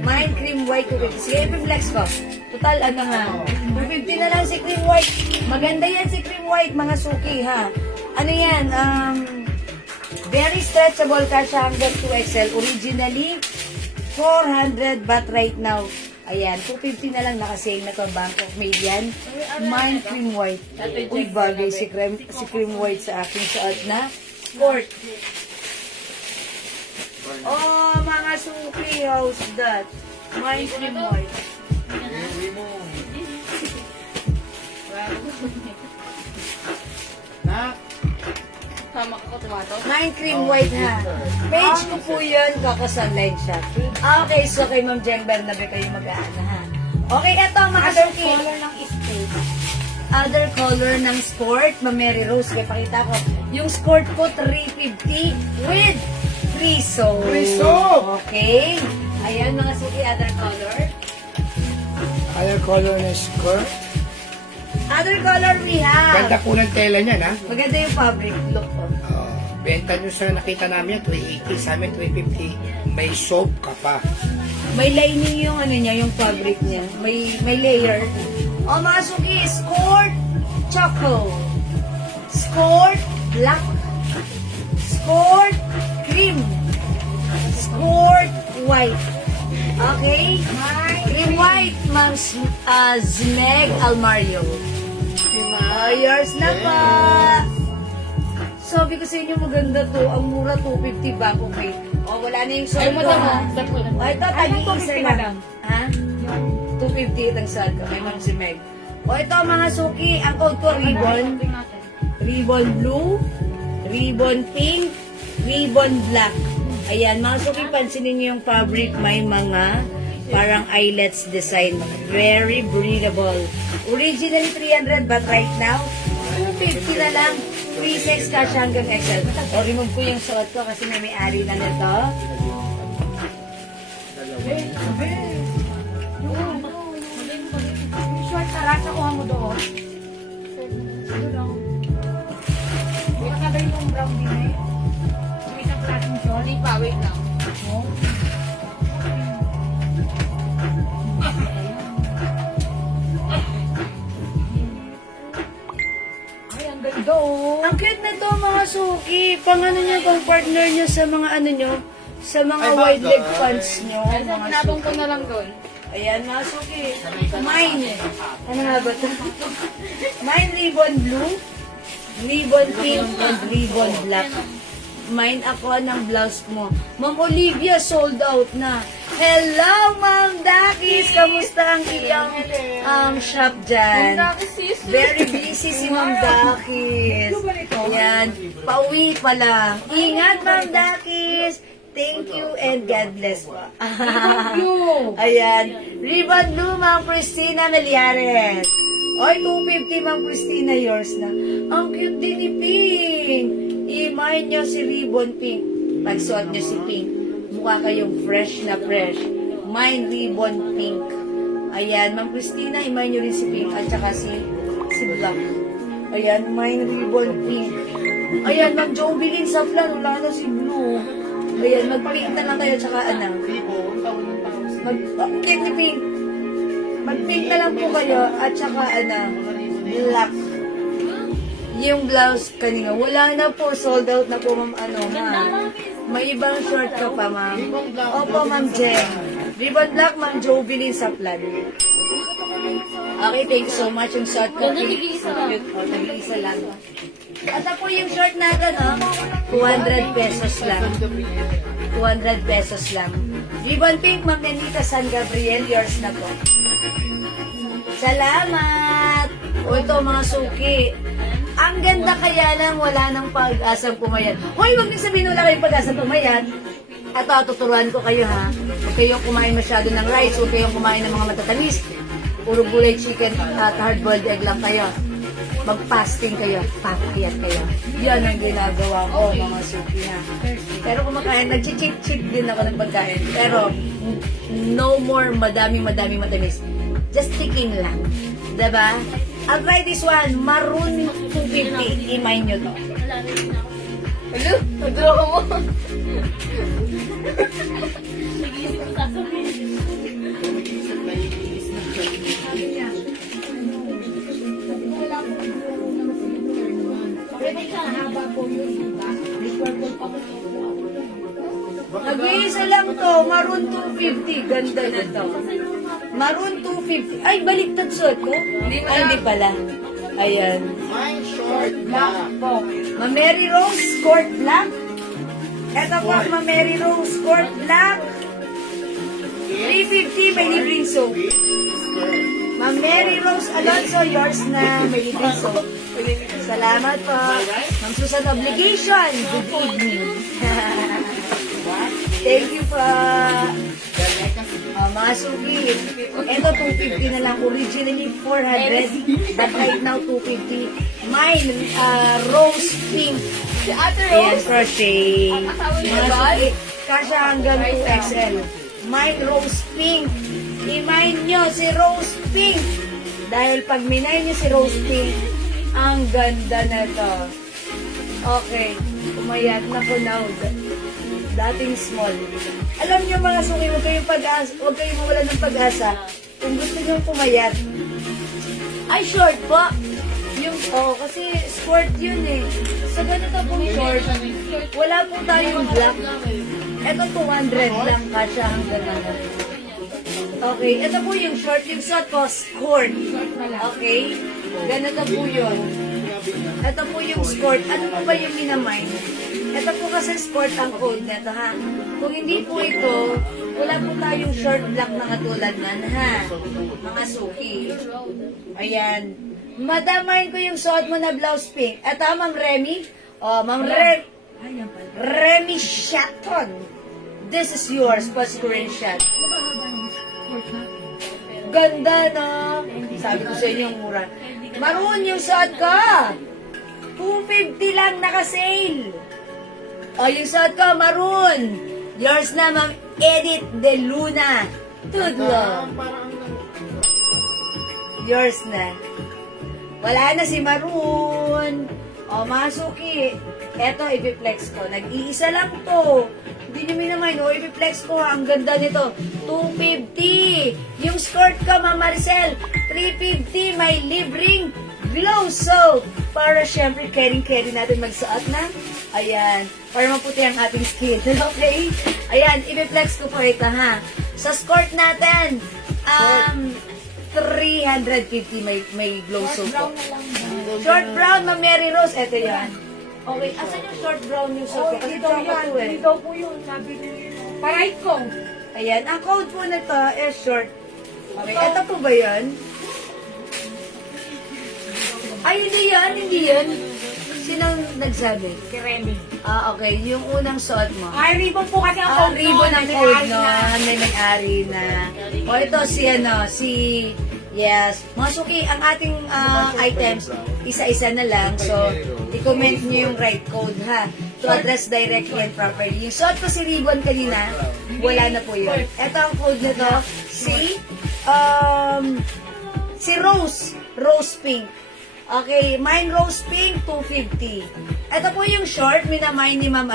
Mine cream white 250. Sige, i-flex ko. Total, ano nga. 250 na lang si cream white. Maganda yan si cream white, mga suki, ha. Ano yan, very stretchable ka siya hanggang 2XL. Originally, 400 but right now, ayan, 250 na lang nakasale na to, Bangkok made yan. Mine cream white. Uy, bagay si cream white sa aking suot na sport. Oh, mga suki, how's that? Mine cream white. Na, Tama ko tomato. Mine cream white, ha. Page ko po yun, Cocos online shop. Okay, so kay Ma'am Jeng Bernabe kayo mag-aano, ha. Okay, eto mga suki. Color ng state. Other color ng sport, Ma'am Mary Rose, kaya pakita ko. Yung sport ko, 350 with free soap. Free soap! Okay. Ayan, mga suki, other color. Other color na skirt. Other color we have. Ganda po ng tela niyan, ha? Maganda yung fabric look ko. Benta nyo sa nakita namin yan, 380, sa amin 350. May soap ka pa. May lining yung ano niya, yung fabric niya. May layer. O mga suki, skirt choco. Skirt black. Skirt cream. Skirt white. Okay? Cream white, Ma'am Zmeg Almario. Oh, yours na po. Sabi ko sa inyo maganda to. Ang mura 250 ba? Okay. O, wala na yung sword Ay, ko, madam, ha? oh. O, ito, Ay, tag-iisa 250, lang. madam. Ha? 250 ang sword ko. May mga si Meg. O, ito mga suki. Ang code ko, ribbon. Ribbon blue. Ribbon pink. Ribbon black. Ayan, mga suki, pansinin niyo yung fabric. May mga parang eyelets design. Very breathable. Originally 300, but right now, 250 na lang. Free size cash hanggang XL. O, remove ko yung suot ko kasi may-ari na nito. Yung short tara, kuha mo doon. Wait ka ba yung brown din eh? Yung isang klaseng short? Hindi pa, wait lang. Oh. Ay, ang ganda oh. Ang cute na to mga suki. Pang ano nyo, pang partner nyo sa mga ano nyo, sa mga Ay, wide leg bagay. pants nyo. Ay, sa Mga pinabang suki. ko na lang doon. Ayan mga suki. Mine. Ano nga ba ito? Mine ribbon blue, ribbon pink, and ribbon black. Mine ako ng blouse mo. Ma'am Olivia, sold out na. Hello, Ma'am Dakis! Kamusta ang iyong shop dyan? Very busy si Ma'am Dakis. Ayan, pauwi pa lang. Ingat, Ma'am Dakis! Thank you and God bless po. Ayan. Ribbon Blue, Ma'am Christina Meliares. Oy, 250, Ma'am Christina, yours na. Ang cute din ni Pink. I-mine nyo si Ribbon Pink. Pagsuot nyo si Pink. Mukha kayong fresh na fresh. Mine Ribbon Pink. Ayan, Ma'am Christina, i-mine nyo rin si Pink at saka si Black. Ayan, Mine Ribbon Pink. Ayan, Ma'am Jovelyn sa plan, wala na si Blue. Ayan, mag-pink na lang kayo tsaka ano. Mag-pink ni Pink. Mag-pink na lang po kayo at saka ano, black. Yung blouse kanina, wala na po, sold out na po, ma'am, ano, ma'am. May ibang short ka pa, ma'am. Opo, ma'am Jen. Ribbon black, ma'am Jovelyn sa plan. Okay, thank you so much. Yung short ko. Nag-iisa lang. Oh, nag-iisa lang. At ako yung short natin, oh, 200 pesos lang. 200 pesos lang. Ribbon pink, Ma'am Yanita San Gabriel, yours na po. Salamat! O ito mga suki. Ang ganda kaya lang wala nang pag-asang pumayat. Hoy, huwag niyo sabihin wala kayong pag-asang pumayat. At tuturuan ko kayo ha. Huwag kayong kumain masyado ng rice. Huwag kayong kumain ng mga matatamis. Puro gulay chicken at hard-boiled egg lang kayo. Mag-fasting kayo, papayat kayo. Yan ang ginagawa ko, mga suki ha. Pero kumakain, nag-cheat din ako ng pagkain. Pero, no more madami matamis. Just chicken lang. Diba? I'll try this one, maroon 250. I-mine nyo to. Hello? Nag-draw mo. Nag-iisip ko sasabihin. Haba po yun, diba? May purple pa po. Nag-iisa lang to, maroon 250. Ganda na to. Maroon 250. Ay, baliktad suot ko? Ay, hindi pala. Ayan. Mine short black. Po. Ma Mary Rose, skirt black. Ito po, Ma Mary Rose, skirt black. 350, may libreng soap. Ma Mary Rose Alonso, yours na, may libreng soap. Salamat po. Ma'am Susan Obligation, good evening. Thank you po. Mga suki, ito 250 na lang. Originally 400, but right now 250. Mine, rose pink. Si Ate Ayan, Rose. crochet. Asawa niya Mga ba? suki, kasha hanggang 2XL. Mine, rose pink. I-mine nyo si rose pink. Dahil pag minay nyo si rose pink, ang ganda na to. Okay, umayat na po now. Dating small. Alam niyo mga suki, huwag kayong pag-asa, huwag kayong mawala ng pag-asa. Kung gusto niyo pumayat, ay short po. Yung, kasi sport yun eh. Sa ganito pong short, wala po tayong black. Ito 200 lang kasya hanggang ano. Okay, ito po yung short, yung short ko, skirt. Okay? Ganito po yun. Ito po yung sport. Ano po ba yung minamind? Ito po kasi sport ang code nito, ha? Kung hindi po ito, wala po tayong short black na katulad nan, ha? Mga suki. Ayan. Madamain ko yung suot mo na blouse pink. Ito, Ma'am Remy. Oh, Ma'am Remy Shatton. This is yours, pa-screenshot. Ganda, no? Sabi ko sa inyo, mura. Maroon yung suot ko. 250 lang naka-sale. O, yung suot ko, maroon. Yours na, Ma'am Edith De Luna. Tudlo. Yours na. Wala na si Maroon. O, Masuki. Eto, i-flex ko. Nag-iisa lang to. Hindi nyo minamay, no? I-flex ko, ha. Ang ganda nito. 250. Yung skirt ko, Ma'am Maricel. 350. May libreng glow soap. Para syempre, caring-caring natin magsuot na. Ayan. Para maputi ang ating skin. Okay? Ayan, i-flex ko po ito, ha. Sa skirt natin, 350 may glow soap po. Short brown, Ma'am Mary Rose. Ito yan. Okay, asan yung short brown yung soap? Kasi Dito choco yan. to eh. Dito po yun. Sabi ni Paray ko. Ayan, ang code po na to is short. Okay, ito po ba yan? Ay, hindi yan, hindi yan. Sinong nagsabi? Si Remy. Ah, okay, yung unang suot mo. Ay, ribbon po kasi ang code Ribbon ang code no. nun, may may-ari na. O ito si yes. Masuki, ang ating items, isa-isa na lang. So, i-comment nyo yung right code, ha? To address directly and properly. Yung suot ko si ribbon kanina, wala na po yun. Ito ang code nito, si Rose Pink. Okay, mine Rose Pink, 250. Ito po yung short, minamine ni Ma'am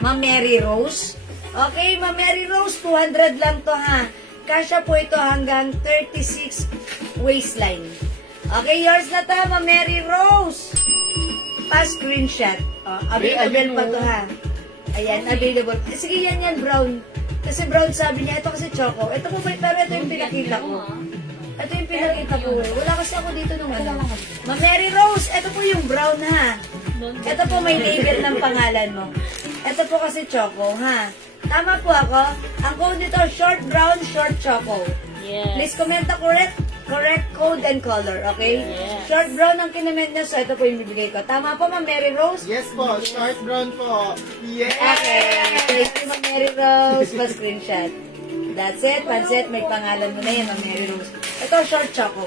Ma'am Mary Rose. Okay, Ma'am Mary Rose, 200 lang to, ha? Kasya po ito hanggang 36 waistline. Okay, yours na to, Ma'am Mary Rose. Pa-screenshot. Available pa to, ha? Ayan, available. Sige, yan, brown. Kasi brown sabi niya, ito kasi choco. Ito po, pero ito yung pinakita ko. Ito yung pinakita ko eh. Wala kasi ako dito nung ano. Ma'am Mary Rose, ito po yung brown, ha? Ito po may label ng pangalan mo. Ito po kasi choco, ha? Tama po ako. Ang code nito, short brown, short choco. Yes. Please comment the correct code and color, okay? Yes. Short brown ang kinament niya, so ito po yung bibigay ko. Tama po, Ma'am Mary Rose? Yes po, short brown po. Yes! Okay. Thank you, Ma'am Mary Rose. Pa-screenshot. That's it. Pansit, may pangalan mo na yan, Ma'am Mary Rose. Ito, short choco.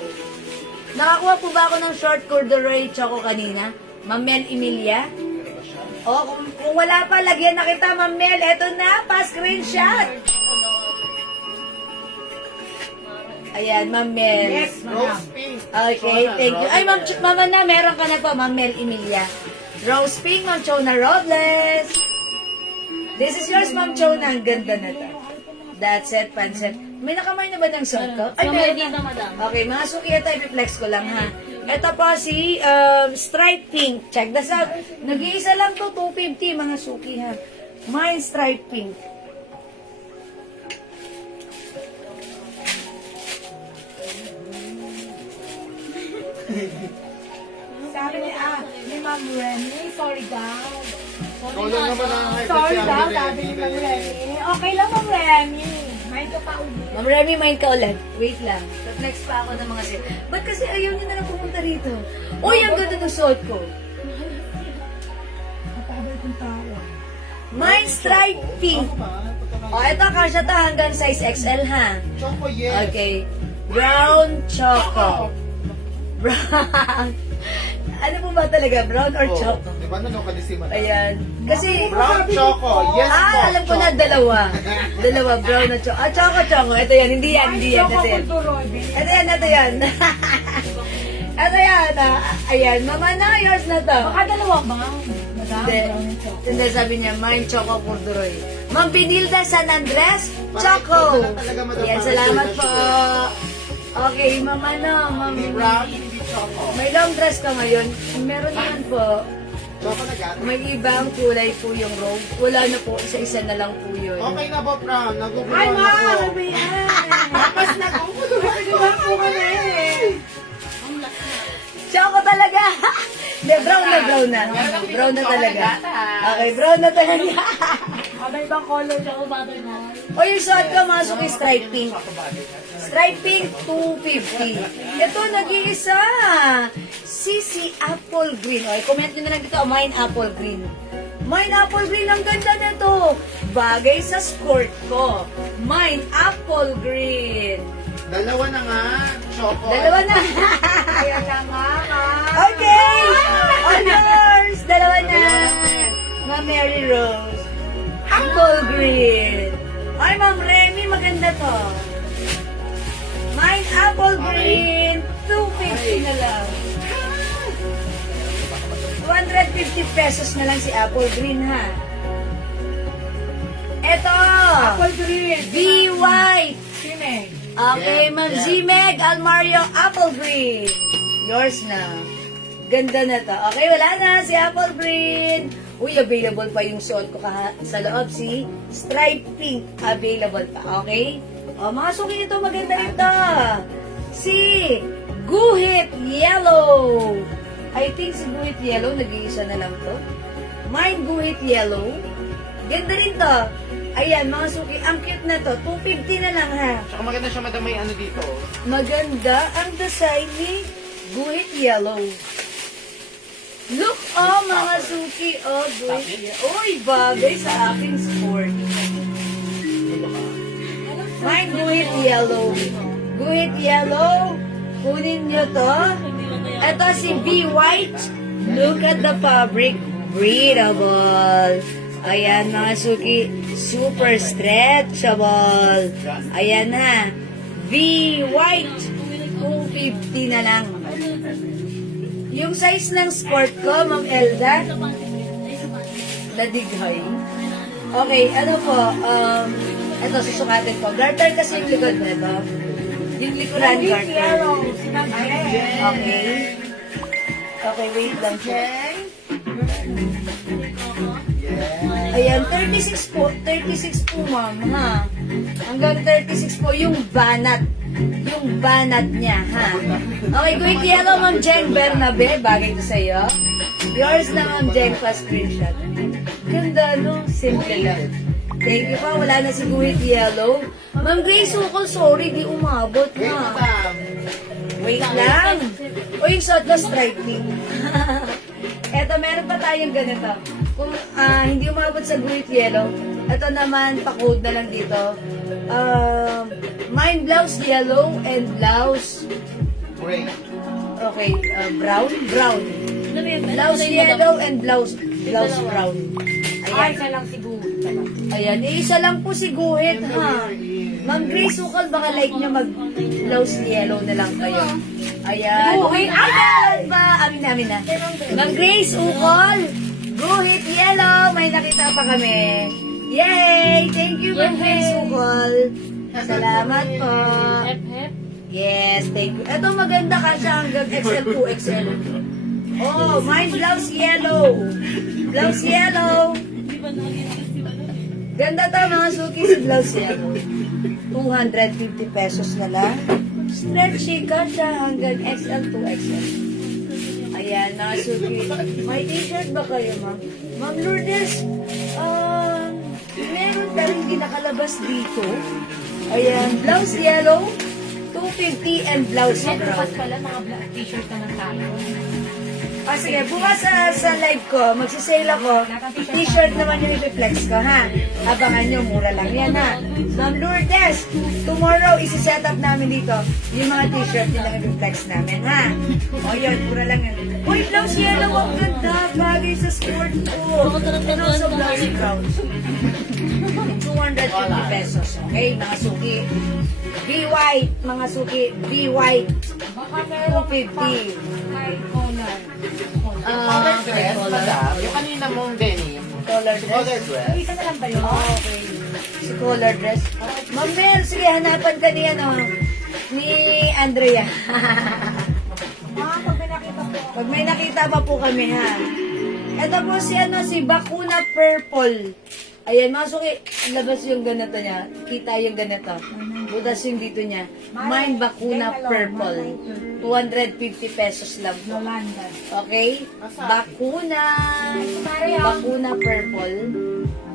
Nakakuha po ba ako ng short corduroy choco kanina? Ma'am Mel Emilia? O, kung wala pa, lagyan na kita, Ma'am Mel. Ito na, pa-screenshot. Ayan, Ma'am Mel. Yes, Rose pink. Okay, thank you. Ay, Mama na, meron ka na po, Ma'am Mel Emilia. Rose Pink, Ma'am Chona Robles. This is yours, Ma'am Chona. Ang ganda na to. That's it, pansit. May nakamay na ba ng suot ko? Ay, meron na. Okay, mga suki ito, i-flex ko lang, ha. Ito po si Stripe Pink. Check this out. Nag-iisa lang to, 250, mga suki, ha. Mine Stripe Pink. Sabi ni Ma'am Remy, sorry daw. Ikaw lang naman ang high Sorry kasi daw, ang sabi ni ready Ma'am kayo. Remy. Okay lang, Ma'am Remy. May ka pa ulit. Ma'am Remy, mind ka ulit. Wait lang. Flex pa ako ng mga set. Ba't kasi ayaw niya na lang pumunta rito? Uy, ang ganda ng suot ko. Napakabay kong tao. Mine Stripe Pink. O, ito kasya to hanggang size XL, ha? Choco, yes. Okay. Brown choco. Brown. Ano po ba talaga? Brown or choco? Di ba nanokalisima na? Ayan. Kasi, Brown choco, yes po. alam ko na dalawa. Dalawa, brown at choco. Choco. Ito yan, hindi yan. Ito yan. Ito yan. Ito yan. Ayan, Mama na, yours na to. Baka dalawa ba? Madam, Hindi. brown and choco. Hindi, sabi niya, mine choco corduroy. Ma'am Binilda San Andres, choco. Ayan, salamat po. Okay, Mama na, Ma'am. Hindi brown, hindi choco. May long dress ka ngayon. Meron naman po. Choco na gano'n. May ibang kulay po yung robe. Wala na po, isa-isa na lang po yun. Okay na ba, brown? Nagugulo Ay, ako. Ma! Ano ba yan? Tapos na ako. Pwede ba po kami? Choco talaga! Hindi, brown na. Brown na talaga. Okay, brown na talaga. Abay bang color siya o bagay mo? O yung suot ko, mga suki, stripe pink. Stripe pink, 250. Ito, nag-iisa. Sisi Apple Green. Okay, comment nyo na lang dito, mine Apple Green. Mine Apple Green, ang ganda nito. Bagay sa skirt ko. Mine Apple Green. Dalawa na nga, Choco. Dalawa na. Kaya na nga. Okay! Honors! Dalawa na. Ma'am Mary Rose. Apple Green. Ay, Ma'am Remy, maganda to. Mine Apple Green. 250 na lang. 250 pesos na lang si Apple Green, ha? Eto! Apple green. Be White. Sine. Okay, Yeah, Ma'am yeah. G-Meg Almario Apple Green. Yours na. Ganda na to. Okay, wala na si Apple Green. Uy, available pa yung suot ko sa loob. Si Stripe Pink. Available pa. Okay? O, mga suki ito, maganda ito. Si Guhit Yellow. I think si Guhit Yellow, nag-iisa na lang to. Mine Guhit Yellow. Ganda rin to. Ayan, mga suki. Ang cute na to. 250 na lang, ha? Tsaka maganda siya, madam, may ano dito. Maganda ang design ni Guhit Yellow. Look, oh, mga suki. Oh, Guhit Yellow. Uy, bagay sa aking sport. Mine Guhit Yellow. Guhit Yellow. Kunin nyo to. Ito si B White. Look at the fabric. Breathable. Ayan, mga suki. Super stretchable. Ayan na. V White. 250 na lang. Yung size ng skirt ko, Ma'am Elda. Ladighay. Okay, ano po, ito, susukatin ko. Garter kasi yung likod nito. Yung likuran garter. Okay. Okay, wait lang po. Ayan, 36 po. 36 po, ma'am, ha? Hanggang 36 po yung banat. Yung banat niya, ha? Okay, Guhit Yellow, Ma'am Jen Bernabe. Bagay to sa'yo. Yours na, Ma'am Jen, pa screenshot. Ganda, no? Simple lang. Thank you pa. Wala na si Guhit Yellow. Ma'am Grace Sukol, sorry, di umabot na. Wait lang. O yung suot ko, striking. Eto, meron pa tayong ganito. Kung hindi umabot sa Guhit Yellow, ito naman, pa-code na lang dito. Mine blouse yellow and blouse, Great. okay, brown. Blouse yellow and blouse brown. Ay, Ayan. isa lang siguro. Ayan, isa lang po si Guhit, ha? Ma'am Grace Sukol, baka like nyo mag-blouse yellow na lang kayo. Ayan. Guhit, Ayan ba? Amin na. Ma'am Grace Sukol, Guhit Yellow, may nakita pa kami. Yay! Thank you, Ma'am Grace Sukol. Salamat po. Hep. Yes, thank you. Ito maganda ka siya hanggang XL to XL. Oh, mine blouse yellow. Blouse yellow. Ganda to mga suki sa blouse yellow. 250 pesos na lang. Stretchy ka siya hanggang XL to XL. Ayan, mga suki. May t-shirt ba kayo, ma'am? Ma'am Lourdes, meron ka rin nakalabas dito. Ayan, blouse yellow, 250 and blouse Bukas brown. pala, mga black t-shirt na lang tayo. Sige, bukas sa live ko, magsisale ako. T-shirt naman yung i-flex ko, ha? Abangan nyo, mura lang yan, ha? Ma'am Lourdes, tomorrow, isi-set up namin dito yung mga t-shirt yung i-flex namin, ha? O yun, mura lang yan. Uy, blouse yellow, ang ganda. Bagay sa sport ko. And also blouse brown. 250 pesos, okay? Mga suki. Be white, mga suki. Be white. Baka meron 250. kay Conan. Color dress, color. madam. Yung kanina mong denim. Color Color dress. dress. Isa na lang ba yun? Okay. Si color dress. Ma'am Mel, sige, hanapan ka ni, ni Andrea. Pag may nakita po. Pag may nakita pa po kami, ha? Ito po si, si Bakuna Purple. Ayan, mga suki, labas yung ganito niya. Kita yung ganito. Butas yung dito niya. Mind Bakuna Purple. 250 pesos lang po. Yolanda. Okay? Bakuna. Bakuna Purple.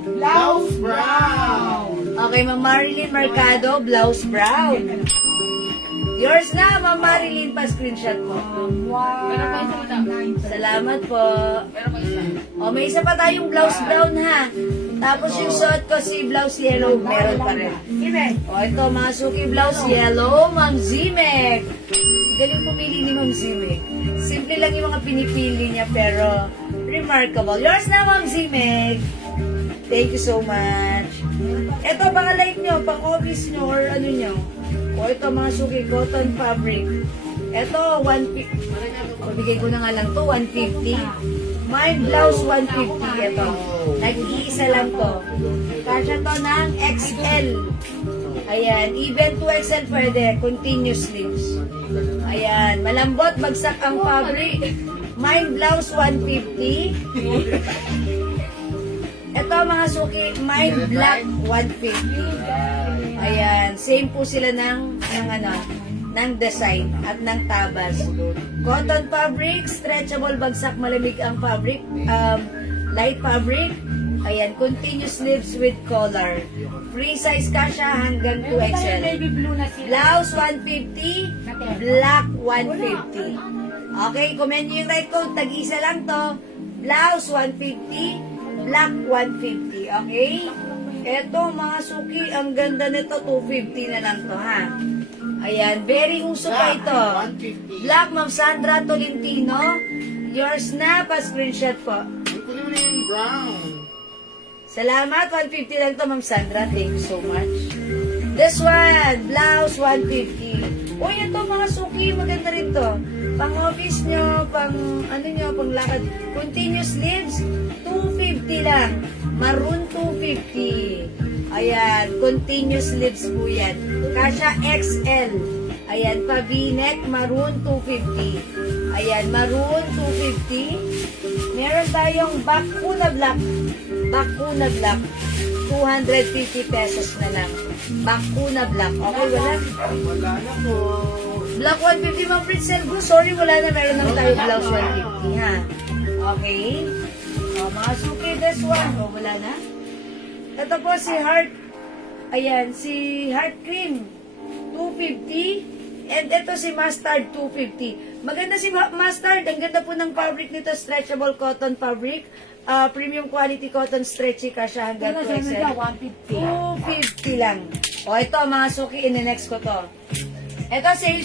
Blouse brown. Okay, Ma'am Marilyn Mercado, blouse brown. Yours na, Ma'am Marilyn, pa-screenshot mo. Wow. Meron pa isa madam. Salamat po. Meron pa isa. O, may isa pa tayong blouse brown, ha? Tapos yung suot ko si blouse yellow, meron pa rin. O, ito, mga suki blouse yellow, Ma'am Zimek. Galing pumili ni Ma'am Zimek. Simple lang yung mga pinipili niya, pero remarkable. Yours na, Ma'am Zimek. Thank you so much. Ito, mga light nyo, pang office nyo, or ano nyo. O, ito, mga suki, cotton fabric. Ito, 150. Pabigay ko na nga lang to, 150. My blouse, 150. Ito. Nag-iisa lang to. Kasya to ng XL. Ayan. Even 2XL pwede. Continuous sleeves. Ayan. Malambot, bagsak ang fabric. My blouse, 150. Ito mga suki, My black, 150. Ayan. Same po sila ng design at ng tabas. Cotton fabric, stretchable, bagsak, malamig ang fabric. Light fabric. Ayan, continuous sleeves with collar. Free size kasha hanggang 2XL. Baby blue na sila. Blouse 150, black 150. Okay, comment nyo yung right code. Tag-isa lang to. Blouse 150, black 150. Okay? Eto mga suki, ang ganda nito, 250 na lang to ha. Ayan, very uso pa ito. 150. Black, Ma'am Sandra Tolentino. Yours na, pa-screenshot po. Kunin mo na yung brown. Salamat, 150 lang to, Ma'am Sandra. Thank you so much. This one, blouse, 150. Uy, ito mga suki, maganda rin to. Pang office nyo, pang pang lakad. Continuous sleeves, 250 lang. Maroon 250. Ayan, continuous sleeves po yan. Kasha XL. Ayan, pa V-neck, maroon 250. Ayan, maroon 250. Meron tayong Bakuna Black. Bakuna Black. 250 pesos na lang. Bakuna Black. Okay, wala? Wala na po. Black 150, Ma'am Pritzel. Sorry, wala na. Meron lang tayo blouse 150, ha? Okay? O, mga suki, this one. O, wala na? Ito po si Heart. Ayan, si Heart Cream. 250. And ito si Mustard, 250. Maganda si Mustard. Ang ganda po ng fabric nito. Stretchable cotton fabric. Premium quality cotton stretchy kasha hanggang 2XL. 250 lang. O, ito mga suki, in-next ko to. Ito, sale.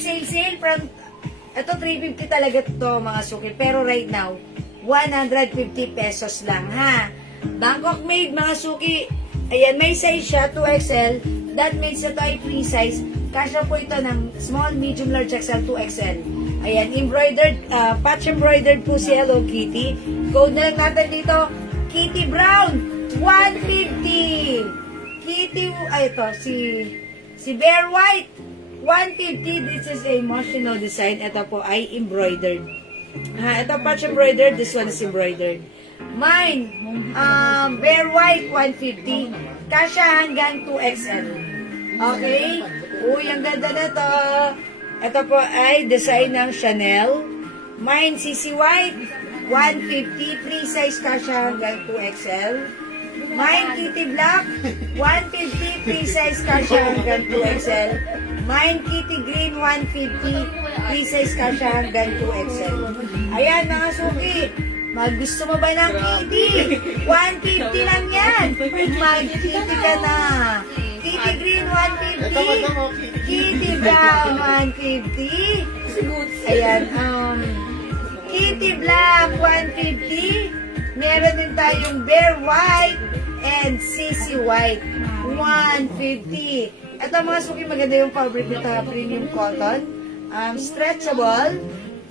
Ito, 350 talaga to mga suki. Pero right now, 150 pesos lang, ha? Bangkok made, mga suki. Ayan, may size siya, 2XL. That means ito ay free size. Kasya po ito ng small, medium, large XL, 2XL. Ayan, embroidered, patch embroidered po si Hello Kitty. Code na lang natin dito, Kitty Brown, 150. Kitty, ito, si Bear White, 150. This is a emotional design. Ito po ay embroidered. Ito patch embroidered. This one is embroidered. Mine, Bear White, 150. Kasha hanggang 2XL. Okay? Uy, ang ganda na to. Ito po ay design ng Chanel. Mine, CC White, 150. Free size kasha hanggang 2XL. Mine, Kitty Black, 150. Free size kasha hanggang 2XL. Mine, Kitty Green, 150. Free size kasha hanggang 2XL. Ayan, mga suki. Gusto mo ba ng Kitty? 150 lang yan. Mag-Kitty ka na. Kitty Green, 150. Kitty Brown, 150. Ayan, Kitty Black, 150. Meron din tayong Bear White and CC White, 150. Ito mga suki, maganda yung fabric nito, premium cotton. Stretchable.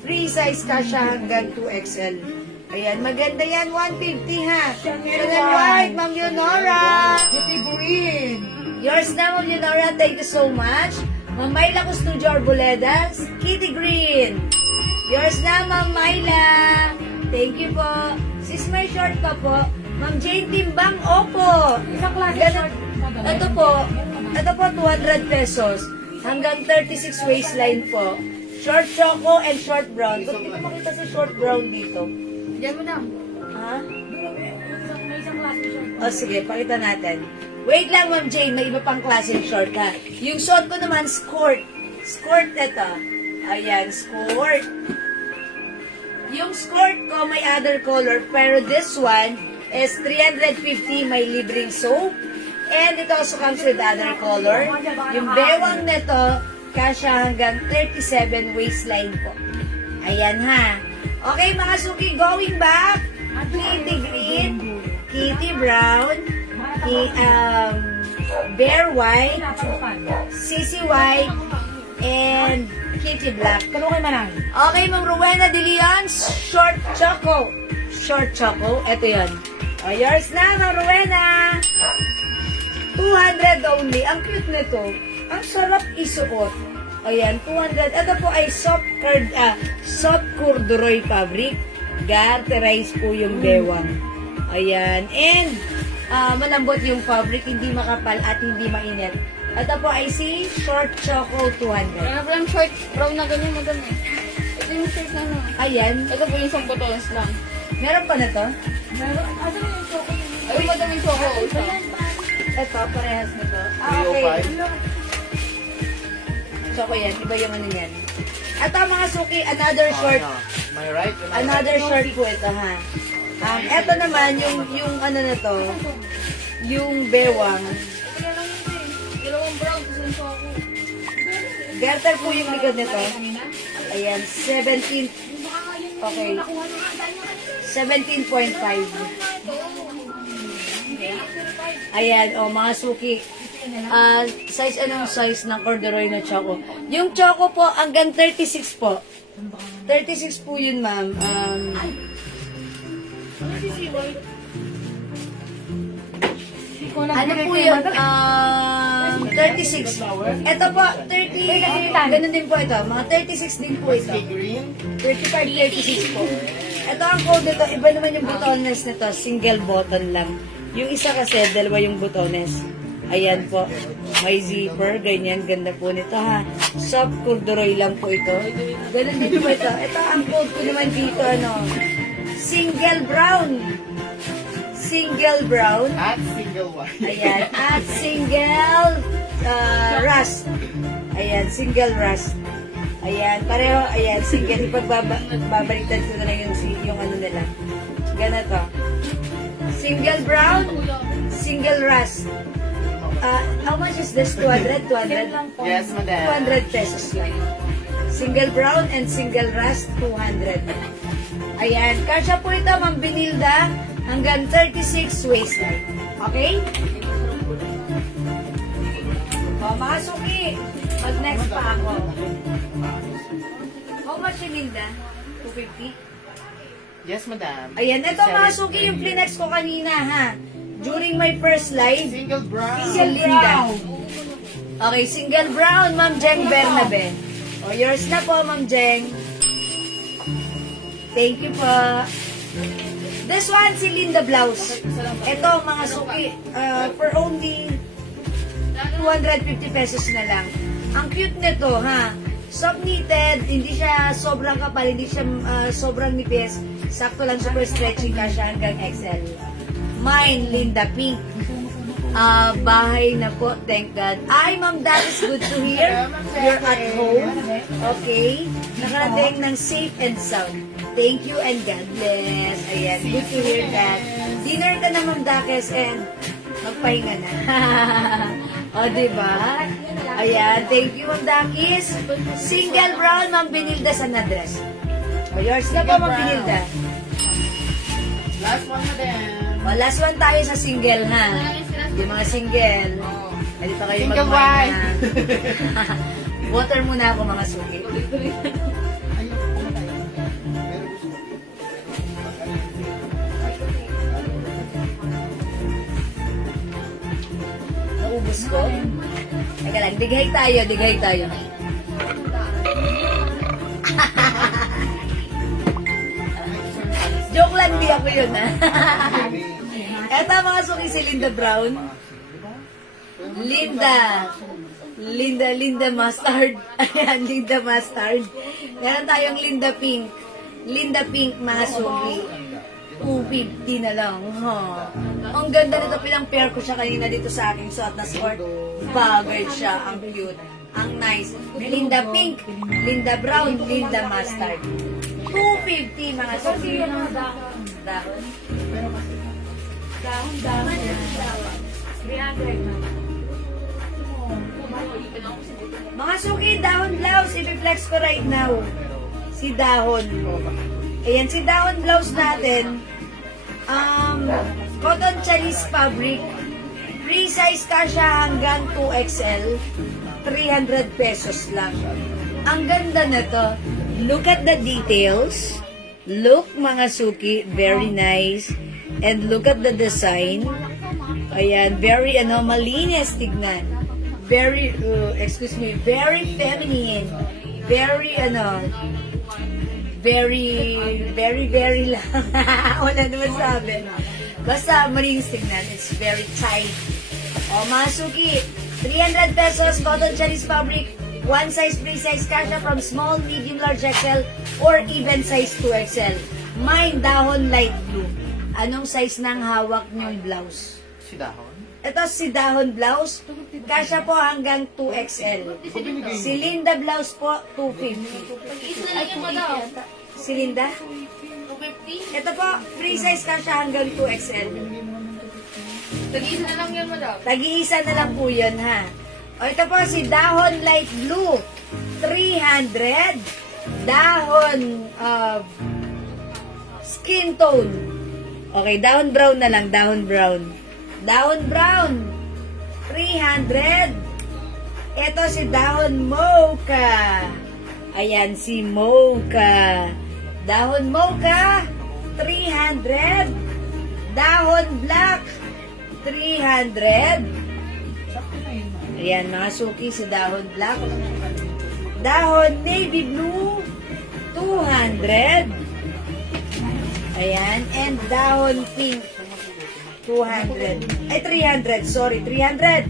Free size kasha hanggang 2XL. Ayan, maganda yan, 150 ha. Chanel White, Ma'am Leonora. Kitty Green. Yours na, Ma'am Leonora. Thank you so much. Ma'am Myla Custodio Arboledas, Kitty Green. Yours na, Ma'am Myla. Thank you po. Sis, may short ka po. Ma'am Jane Timbang, opo. Isang klase Ganun. short model. Ito po, 200 pesos. Hanggang 36 waistline po. Short choco and short brown. Kung dito makita sa short brown dito. Diyan mo na. Ha? May isang klase short. O sige, pakita natin. Wait lang, Ma'am Jane. May iba pang klaseng short, ha? Yung suot ko naman, skirt. Skirt ito. Ayan, skirt. Yung skirt ko may other color, pero this one is 350, may libreng soap. And it also comes with other color. Yung bewang nito, kasya hanggang 37 waistline po. Ayan ha. Okay mga suki, going back. Kitty green, Kitty brown, Bear white, Sissy white, and Kitty black. Kano kay Manang? Okay, Ma'am Rowena De Leon, short choco. Short choco, eto yun. O, yours na, Ma'am Rowena. 200 only. Ang cute nito. Ang sarap isuot. Ayan, 200. Ito po ay soft corduroy fabric. Garterize po yung bewang. Ayan. And, malambot yung fabric, hindi makapal at hindi mainit. Ito po ay si short choco 200. Ano po yung short brown na ganyan mo dun eh. Ito yung shirt na ano. Ayan. Ito po yung isang buttons lang. Meron pa na to? Meron. Asa na yung choco? Ay, madaming choco. Isa. Ito, parehas nito. Okay. Choco yan. Iba yung ano yan. Ito mga suki, another short. May right? Another short po ito ha. Ito naman, yung ano na to, yung bewang. Ito na lang yun eh. Dalawang brown, tapos yung choco. Garter po yung likod nito. Ayan, 17. Okay. 17.5. Ayan, mga suki. Size, anong size ng corduroy na choco? Yung choco po, hanggang 36 po. 36 po yun, ma'am. Ano po yun? 36. Ito po, 30. Ganun din po ito. Mga 36 din po ito. Green? 35, 36 po. Ito ang code nito. Iba naman yung butones nito. Single button lang. Yung isa kasi, dalawa yung butones. Ayan po. May zipper. Ganyan. Ganda po nito ha. Soft corduroy lang po ito. Ganun din po ito. Ito ang code ko naman dito. Single brown. Single brown. At single white. Ayan. At single rust. Ayan. Single rust. Ayan. Pareho. Ayan. Single. Ipagbabaliktad ko na lang yung ano nila. Ganito. Single brown. Single rust. How much is this? 200? 200? Yes, madam. 200 pesos lang. Single brown and single rust, 200. Ayan. Kasya po ito, Ma'am Benilda, hanggang 36 waistline. Okay? Mga suki, mag-next pa ako. How much, Benilda? 250? Yes, madam. Ayan. Ito, mga suki, yung plinex ko kanina, ha? During my first live, Single brown. si Linda. Okay, single brown, Ma'am Jeng Bernabe. O, yours na po, Ma'am Jeng. Thank you po. This one, si Linda Blouse. Ito, mga suki, for only 250 pesos na lang. Ang cute nito, ha? Soft knitted, hindi siya sobrang kapal, hindi siya sobrang nipis. Sakto lang, super stretching ka siya hanggang XL. Mine, Linda Pink. Bahay na po, thank God. Ay, ma'am, that is good to hear. You're at home. Okay. Nakarating ng safe and sound. Thank you and God bless. Ayan, good to hear that. Dinner ka na, Ma'am Dakes, and magpahinga na. O, diba? Ayan, thank you, Ma'am Dakis. Single brown, Ma'am Benilda sa na-dress. O, yours na po, Ma'am Benilda. Last one, madam. O, last one tayo sa single, ha? Yung mga single. Dito kayo Single magmana. Water muna ako, mga suki. Naubos ko. Teka lang, dighay tayo, dighay tayo. Joke lang, di ako yun ha. Eto mga suki si Linda Brown. Linda Mustard. Ayan, Linda Mustard. Meron tayong Linda Pink. Linda Pink, mga suki. 250 na lang. Ha. Ang ganda nito, pinang-pair ko siya kanina dito sa aking suot na sport. Bagay siya, ang cute. Ang nice. Linda Pink, Linda Brown, Linda Mustard. 250 mga suki. Dahon. Dahon. 300 na. Mga suki, dahon blouse, i-flex ko right now. Si dahon. Ayan, si dahon blouse natin. Cotton Chinese fabric. Free size ka siya hanggang 2XL. 300 pesos lang. Ang ganda na to. Look at the details. Look, mga suki, very nice. And look at the design. Ayan, very malinis tignan. Very, very feminine. Very, very lang. Wala naman sabi. Basta malinis tignan. It's very tight. O, mga suki, 300 pesos, cotton Chinese fabric, one size, free size kasha from small, medium, large XL, or even size 2XL. Mine, dahon light blue. Anong size ng hawak niyong blouse? Si Dahon? Ito si dahon blouse, kasha po hanggang 2XL. Si Linda blouse po, 250. Isa lang yung madam. Si Linda? 250? Ito po, free size kasha hanggang 2XL. Tag-isa na lang yun, madam. Tag-iisa na lang po yun, ha? O, ito po si Dahon Light Blue, 300. Dahon Skin Tone. Okay, Dahon Brown na lang, Dahon Brown. Dahon Brown, 300. Ito si Dahon Mocha. Ayan, si Mocha. Dahon Mocha, 300. Dahon Black, 300. Ayan, mga suki sa dahon black. Dahon navy blue, 200. Ayan, and dahon pink, 200. Ay, 300. Sorry, 300.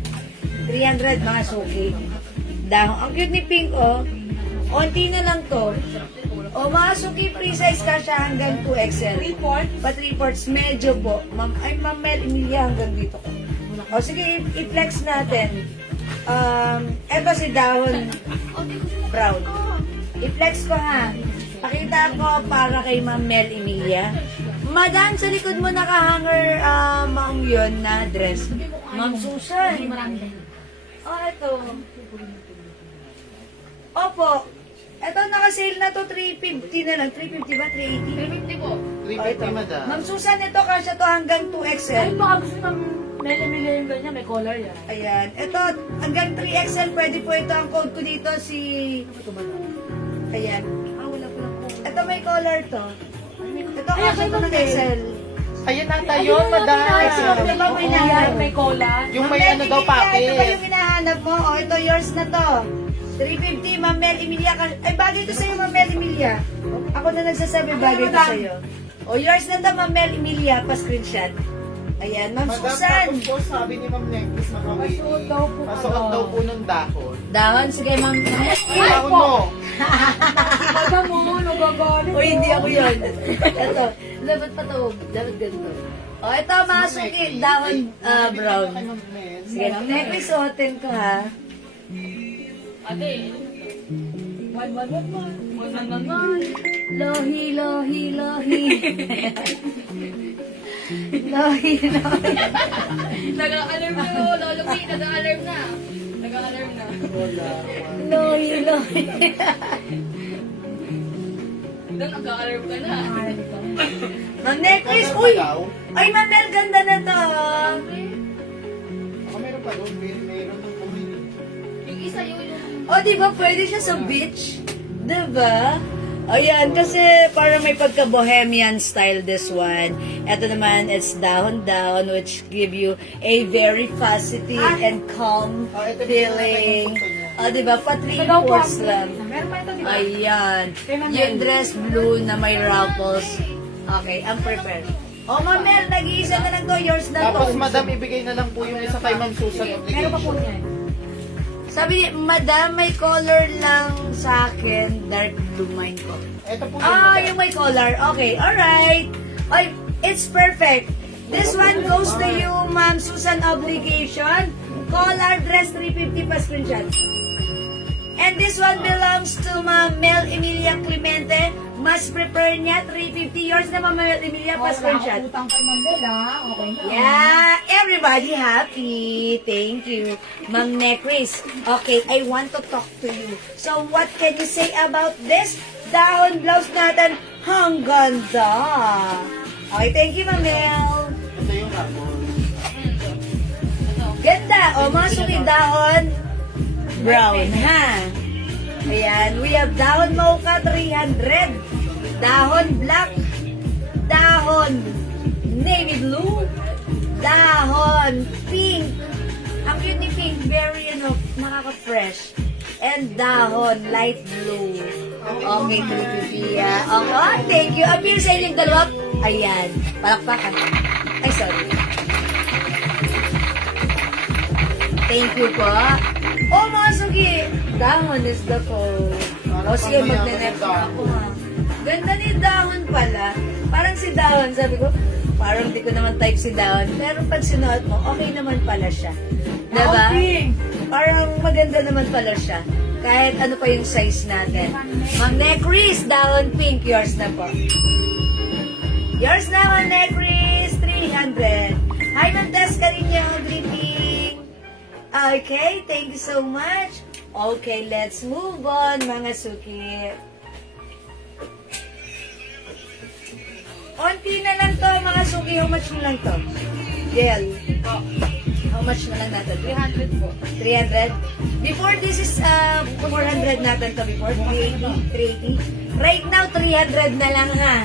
300, mga suki. Dahon. Ang cute ni pink, oh. Onti na lang to. O, mga suki, free size ka siya hanggang 2XL. 3/4? Pa 3/4, medyo po. Ma'am Mel Emilia hanggang dito ko. O, sige, i-flex natin. Eto si Dahon Brown. I-flex ko, ha. Pakita ko para kay Ma'am Mel Emilia. Madam, sa likod mo nakahanger, ma'am yun na dress. Ma'am Susan. O, eto. Opo. Eto, naka-sale na to, 350 na lang. 350 ba? 380? 350 po. 350, madam. Ma'am Susan, ito kasya to hanggang 2XL. Ay, baka gusto ng Mele yung ganyan, may color yan. Ayan. Ito, hanggang 3XL, pwede po ito. Ang code ko dito, si... Ayan. Wala po. Ito, may color to. Ito, Ay, kasya to ng XL. Ayan nata yun, madam. Diba may hinahanap? May cola. Yung may ano daw, Ito ba package. yung hinahanap mo? O, ito, yours na to. 350, Ma'am Mel Emilia. Ay, bagay ito sa'yo, Ma'am Mel Emilia. Ako na nagsasabi, bagay ito sa'yo. O, yours na to, Ma'am Mel Emilia. Pa-screenshot. Ayan, Ma'am Madam, Susan. tapos po sabi ni Ma'am Necklace na kawin. Masuot daw po. Masuot daw po ng dahon. Dahon, sige, Ma'am. Dahon mo. Baga mo, nagagalit. O, hindi ako yun. Ito. Dapat patawag. Dapat ganito. O, ito, mga suki. Dahon brown. Sige, Ma'am Necklace, suotin ko, ha. Ate, Lohi, lohi, lohi. Lohi, lohi. nag-alarm na po, Lolo P. Nag-alarm na. Nag-alarm na. Lohi, lohi. Doon, nag-alarm ka na. Ma'am Necklace, uy! Ay, Ma'am Mel, ganda na to. Baka meron pa doon. Meron ng bumili. Yung isa yun. O, di ba pwede siya sa beach? Di ba? Ayan, kasi para may pagka-bohemian style this one. Ito naman, it's down, which give you a very positive and calm feeling. O, di ba? Pa 3/4 lang. Meron pa ito, di ba? Ayan. Yung dress blue na may ruffles. Okay, ang prepared. O, Ma'am Mel, nag-iisa na lang to. Yours na to. Tapos madam, ibigay na lang po yung isa kay Ma'am Susan Meron pa po obligation. niyan. Sabi niya, Madam, may color lang sa akin. Dark blue mine ko. Ito po Yung may color. Okay, alright. Ay, it's perfect. This one goes to you, Ma'am Susan Obligation. Color dress 350 pa screenshot. And this one belongs to Ma'am Mel Emilia Clemente. Mas prepare niya, 350. Yours na, Ma'am Mel Emilia pa screenshot. Utang kay Mandel, ha? Okay na. Yeah, everybody happy. Thank you. Ma'am Necris. Okay, I want to talk to you. So, what can you say about this? Dahon blouse natin. Ang ganda. Okay, thank you, Ma'am Mel. Ito yung rapol. Ganda. O, mga sulit dahon. Brown, ha? Ayan, we have dahon mocha 300. Dahon black. Dahon navy blue. Dahon pink. Ang cute ni pink, very, nakaka-fresh. And dahon light blue. Okay, 350. Okay, thank you. Appear sa inyong dalawa. Ayan, palakpakan. Ay, sorry. Thank you po. Oh, mga sugi. Dahon is the code. O, sige, magne-next ako, ha. Ganda ni Dahon pala. Parang si Dahon, sabi ko, parang di ko naman type si Dahon. Pero pag sinuot mo, okay naman pala siya. Diba? Parang maganda naman pala siya. Kahit ano pa yung size natin. Ma'am Necris, Dahon pink. Yours na po. Yours na, Ma'am Necris. 300. Hi, Ma'am Tess Cariño. Greeting. Okay, thank you so much. Okay, let's move on, mga suki. Onti na lang to, mga suki. How much na lang to? Gail. How much na lang natin? 300 po. 300? Before, this is 400 natin to before. 380. 380. Right now, 300 na lang, ha?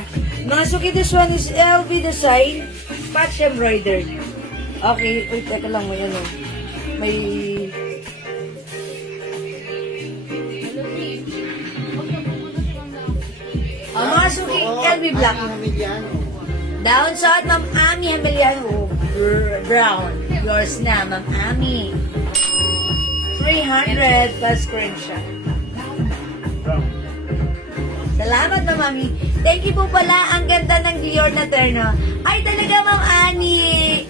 Mga suki, this one is LV design. Patch embroidered. Okay, wait, teka lang, may ano. May... mga suki, LV black. Down shot, Ma'am Ami Hamiliano. Brown. Yours na, Ma'am Ami. 300 plus screenshot. Salamat, Ma'am Ami. Thank you po pala. Ang ganda ng Dior na terno. Ay, talaga, Ma'am Ani.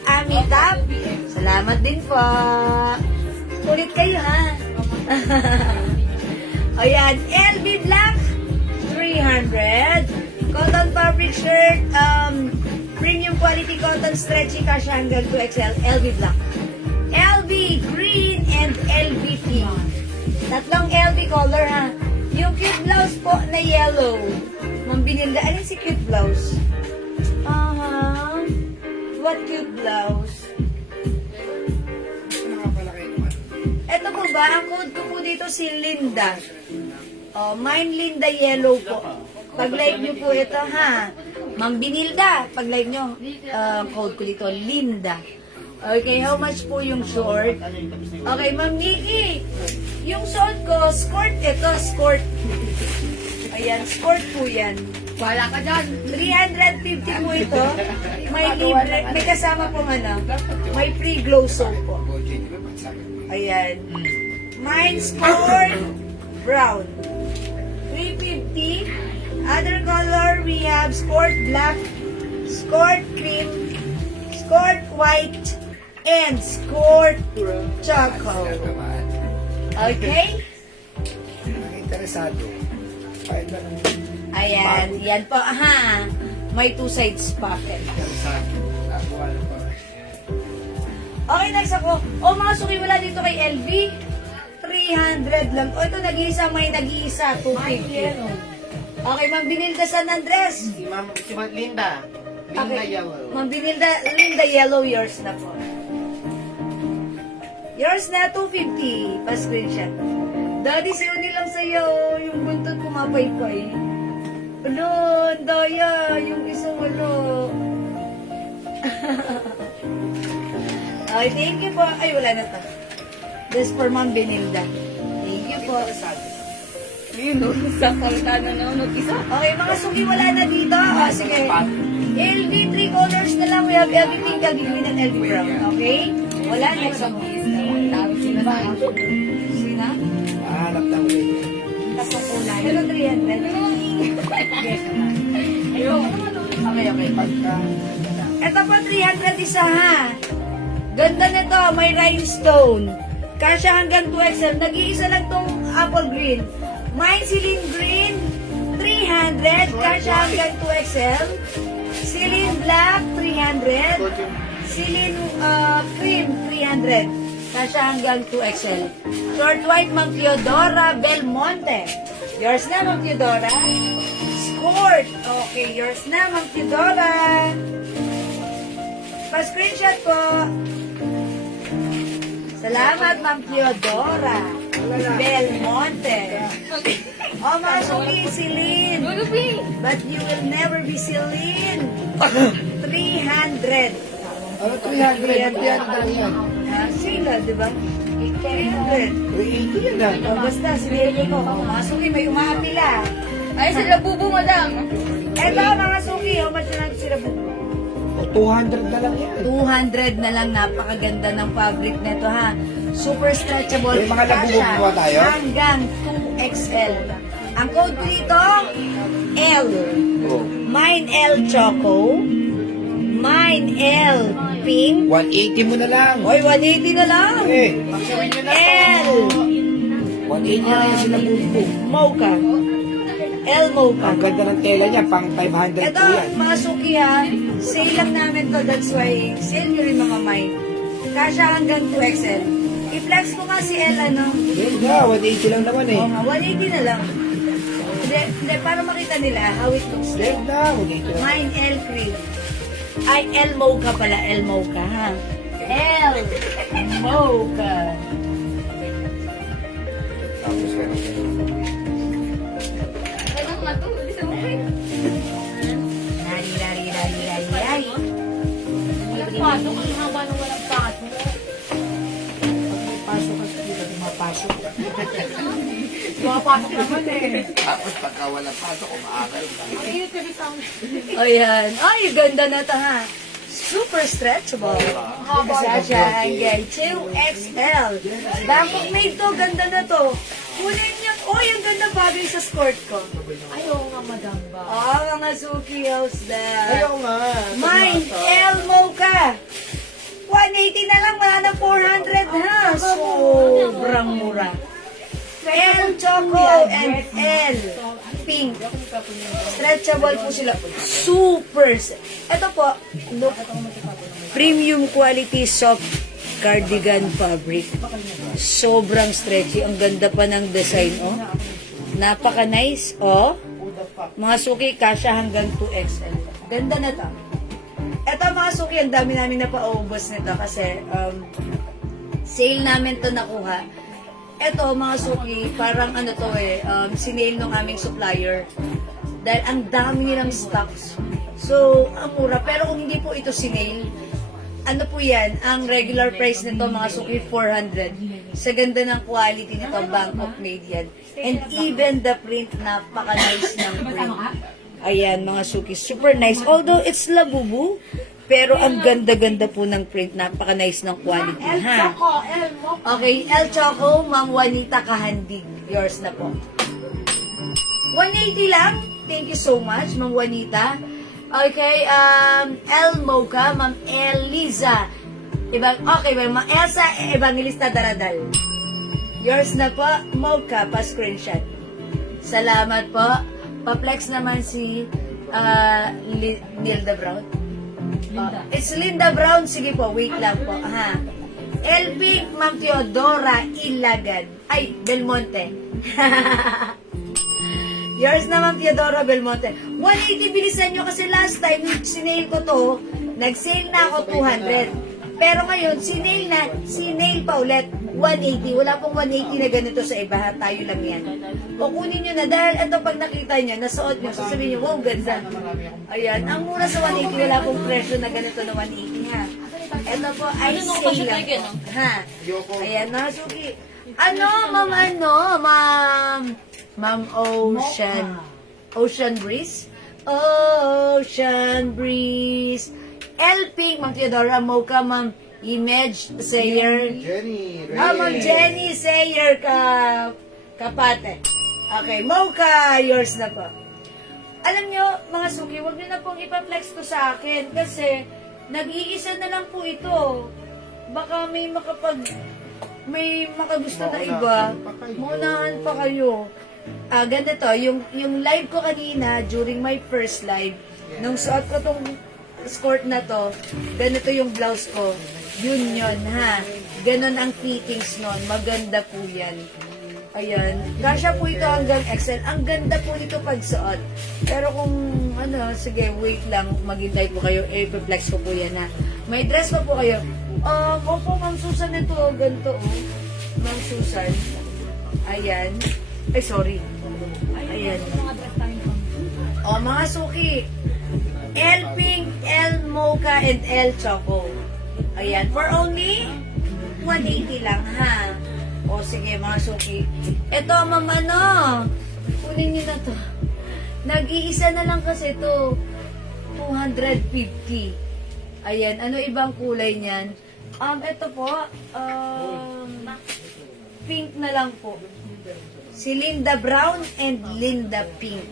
Ami Tap. Salamat din po. Kulit kayo, ha? Ayan, LV Black. 300. Cotton fabric shirt, premium quality cotton stretchy cash hanggang 2XL, LV black. LV green and LV pink. Tatlong LV color, ha. Yung cute blouse po na yellow. Mambinilda. Alin si cute blouse? What cute blouse? Ito po ba? Ang code ko po dito si Linda. Oh, mine Linda yellow po. Pag-like nyo po ito, ha? Ma'am Binilda, pag-like nyo, code ko dito, Linda. Okay, how much po yung short? Okay, Ma'am Nikki, yung short ko, skirt ito, skirt. Ayan, skirt po yan. Wala ka dyan. 350 po ito. May libre, may kasama po may free glow soap po. Ayan. Mine skirt, brown. 350. Other color, we have skirt black, skirt cream, skirt white, and skirt chocolate. Okay? Interesado. Kahit na lang. Ayan, yan po, ha. May two sides pocket. Interesado. Nakuha na pa. Okay, next ako. O, mga suki, wala dito kay LV. 300 lang. O, ito, may nag-iisa, 250. Okay, Ma'am Binilda San Andres. Si Ma'am Linda. Linda Okay. Yellow. Ma'am Binilda, Linda Yellow, yours na po. Yours na, 250. Pa-screenshot. Daddy, siuni lang sa'yo. Yung buntot pumapaypay. Ano, daya. Yung isang walo. Okay, thank you po. Ay, wala na to. This for Ma'am Binilda. Thank you po. Yun, sa kalta na naman, isa. Okay, mga sugi, wala na dito. O, sige. LV, 3 colors na lang. We have LV pink, LV green, and LV brown. Okay? Wala next song. Sina? Hanap ng way. Tatlong kulay. Pero 300. Yes naman. Okay. Pagka... Ito po, 300 isa ha. Ganda nito, may rhinestone. Kasya hanggang 2XL. Nag-iisa lang tong apple green. Mine Celine green, 300. Kasya hanggang 2XL. Celine black, 300. Celine cream, 300. Kasya hanggang 2XL. Short white, Mang Theodora Belmonte. Yours na, Mang Theodora. Sport. Okay, yours na, Mang Theodora. Pa-screenshot po. Salamat, Ma'am Theodora. Belmonte. Oh, Masuki, Celine. But you will never be Celine. 300. Ano 300? 300 yan. Sila, di ba? 300. 380 yan ah. Oh, basta, sinili ko. Oh, Masuki, may umaapila. Ay, sila bubo, madam. Eto, mga suki, how much na lang sila po? O 200 na lang yan. 200 na lang, napakaganda ng fabric nito ha. Super stretchable. May mga labubo Kasya ba tayo? Hanggang 2XL. Ang code ko dito, L. Oh. Mine L Choco. Mine L Pink. 180 mo na lang. Oy, 180 na lang. Eh, L. 180 na lang yan sila bubo. Mocha. L Mocha. Ang ganda ng tela niya, pang 500 Ito, po yan. mga suki ha. Sale lang namin to. That's why, sale nyo rin mga mine. Kasya hanggang 2XL. I-flex ko nga si L, ano? Yan na, 180 lang naman eh. Oo nga, 180 na lang. Hindi, para makita nila how it looks like. Yan na, 180 lang. Mine L cream. Ay, L Mocha pala. L Mocha, ha? L Mocha. Tapos ganun. Ano nga to? Bisa mo ba? Lari. Walang pasok. Ang haba nung walang pasok. Pasok kasi dito, pumapasok. Pumapasok naman eh. Tapos pagka wala pasok, umaagal. Ang init kasi sound. Ayan. Ay, ganda na to, ha? Super stretchable. Kasya hanggang 2XL. Bangkok made to. Ganda na to. Kunin niyo. Uy, ang ganda bagay sa skirt ko. Ayaw nga, madam ba? Oh, mga Suki house there. Ayaw nga. Mine, El Mocha. 180 na lang, wala na 400 ha. Sobrang mura. El Choco and El Pink. Stretchable po sila. Super. Ito po, look. Premium quality soft cardigan fabric. Sobrang stretchy. Ang ganda pa ng design, oh. Napaka-nice, oh. Mga suki, kasya hanggang 2XL. Ganda na to. Ito mga suki, ang dami namin napaubos nito kasi sale namin to nakuha. Ito mga suki, parang ano to sinale ng aming supplier. Dahil ang dami nilang stocks. So, ang mura. Pero kung hindi po ito sinale, ano po yan, ang regular price nito mga suki, 400. Sa ganda ng quality nito, Bangkok made yan. And even the print, napaka-nice ng print. Ayan, mga suki, super nice. Although it's labubu, pero ang ganda-ganda po ng print, napaka-nice ng quality, ha? Okay, El Choco, Ma'am Juanita Kahandig. Yours na po. 180 lang. Thank you so much, Ma'am Juanita. Okay, El Mocha, Ma'am Eliza. Okay, Ma'am Elsa Evangelista Daradal. Yours na po, Mocha, pa-screenshot. Salamat po. Pa-flex naman si Nilda Brown. It's Linda Brown. Sige po, wait lang po. Ha. El Pink, Ma'am Theodora Ilagan. Ay, Belmonte. Yours na, Ma'am Theodora Belmonte. 180 bilisan nyo kasi last time, sinale ko to, nag-sale na ako 200. Pero ngayon, sinale pa ulit, 180. Wala pong 180 na ganito sa iba, ha? Tayo lang yan. O kunin nyo na, dahil ito pag nakita nyo, nasuot nyo, sasabihin nyo, wow, ganda. Ayan, ang mura sa 180, wala pong presyo na ganito na 180, ha? Ito po ay sale lang po. Ha? Ayan, mga suki. Ma'am Ocean Breeze. Ocean breeze. L Pink, Ma'am Theodora Mocha, Ma'am Image Sayer. Jenny, Reyes. Ma'am Jenny Sayer kapate. Okay, Mocha, yours na po. Alam nyo, mga suki, huwag nyo na pong ipa-flex to sa akin kasi nag-iisa na lang po ito. Baka may makagusto na iba. Maunahan pa kayo. Ganito, yung live ko kanina, during my first live, nung suot ko tong skirt na to, ganito yung blouse ko. Yun, ha. Ganon ang fittings nun. Maganda po yan. Ayan. Kasya po ito hanggang XL. Ang ganda po nito pag suot. Pero kung, sige, wait lang. Maghintay po kayo. I-flex ko po yan, ha. May dress pa po kayo. Opo, Ma'am Susan, ito. Ganito, Ma'am Susan. Ayan. Ay, sorry. Ayan. Mga suki. L Pink, L Mocha, and L Choco. Ayan. For only 180 lang, ha. O, sige, mga suki. Ito, Ma'am, kunin niyo na to. Nag-iisa na lang kasi to. 250. Ayan. Ano ibang kulay niyan? Ito po, pink na lang po. Si Linda Brown and Linda Pink.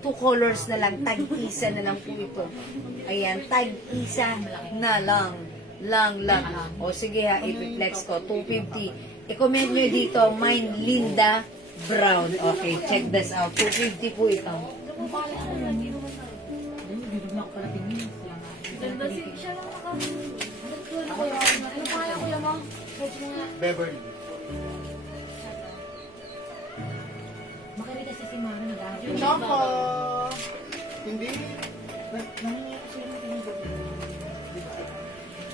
2 colors na lang. Tag-isa na lang po ito. Ayan. Tag-isa na lang. Lang. O sige ha, i-flex ko. 250. I-comment nyo dito, mine Linda Brown. Okay, check this out. 250 po ito. Siya lang ano pangalan kuya mo? Search mo nga. Beverly. Makarita si Mama nag-ahapon. Choco! Hindi. Nangingi ako sa'yo ng tinigod.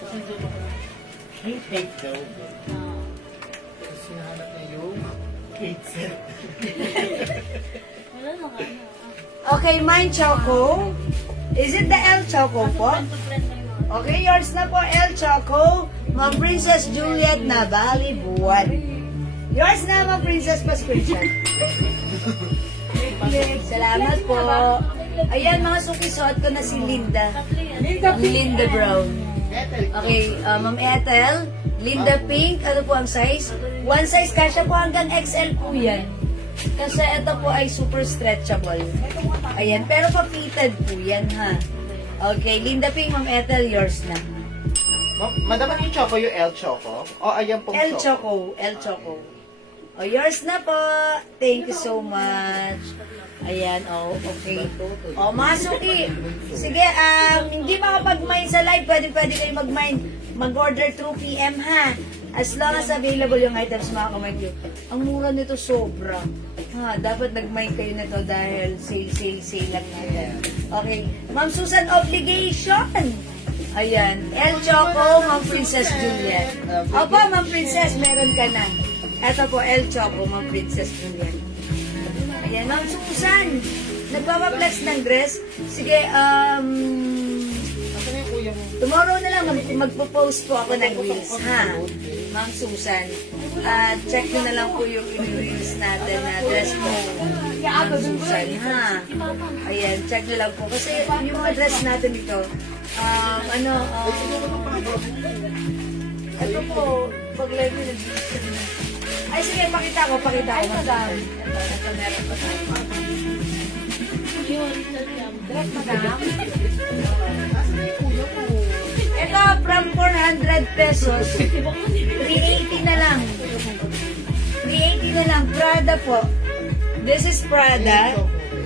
Kasi doon ako. Ay, fake daw. Kasi hanap niya yung cake set. Wala na nga. Okay, mine Choco. Is it the L Choco po? Okay, yours na po, L Choco. Ma'am Princess Juliet Navali Buwan. Yours na, Ma'am Princess Pascription. Salamat po. Ayan, mga suki-suot ko na si Linda. Linda Brown. Okay, Ma'am Ethel. Linda Pink, ano po ang size? One size, kasya po hanggang XL po yan. Kasi ito po ay super stretchable. Ayan, pero pa-fitted po yan, ha. Okay, Linda Pink, Ma'am Ethel, yours na. Madama yung Choco yung L Choco? O ayan pong L Choco? Choco, L Choco. O, yours na po. Thank you so much. Ayan, okay. O, mga suki. Sige, hindi makapag-mine sa live. Pwede kayo mag-mine. Mag-order through PM, ha? As long as available yung items, mga kamay. Ang mura nito sobra. Ha, dapat nag-mine kayo nito dahil sale lang natin. Okay. Ma'am Susan, obligation. Ayan. El Choco, Ma'am Princess Juliet. Opo, Ma'am Princess, meron ka na. Ito po, El Choco, Ma'am Princess Juliet. Ayan, Ma'am Susan. Nagpapaplex ng dress. Sige, Nasaan yung kuya mo? tomorrow na lang magpo-post po ako ng reels, ha? Ma'am Susan. Check nyo na lang po yung reels natin na dress mo. Ma'am Susan, ha? Ayan, check nyo lang po. Kasi yung mga dress natin dito, ito po, pag live nyo ay, sige, pakita ko. Ay, madam. Ito, meron pa tayo. Dress, madam. Ito, from 400 pesos, 380 na lang. 380 na lang. Prada po. This is Prada.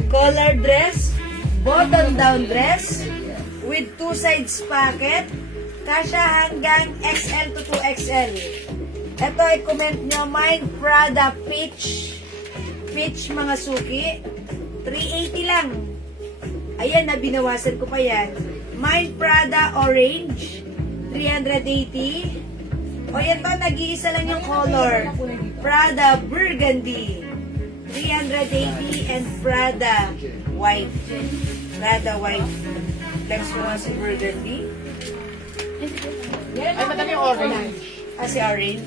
Collar dress, button-down dress, with 2 sides pocket. Kasya hanggang XL to 2XL. Ito, i-comment nyo, mine Prada Peach. Peach, mga suki. 380 lang. Ayan, nabinawasan ko pa yan. Mine Prada Orange, 380. O yan to, nag-iisa lang yung color. Prada Burgundy, 380. And Prada White. Prada White. Thanks ko nga si Burgundy. Ay, madami yung orange. Si Orange.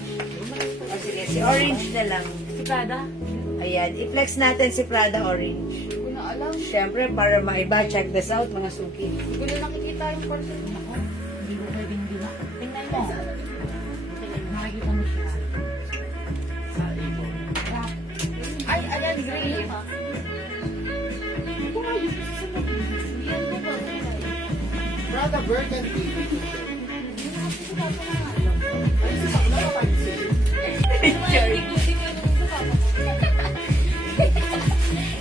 O sige, si Orange na lang. Si Prada? Ayan, i-flex natin si Prada Orange. Hindi ko na alam. Siyempre, para maiba, check this out, mga suki. Hindi ko na nakikita yung parcel. Ako, hindi ko pwedeng hindi na. Tingnan mo. Makikita mo siya. Ay, ayan, green. Ito nga yun. Yan ko ba? Prada Burgundy.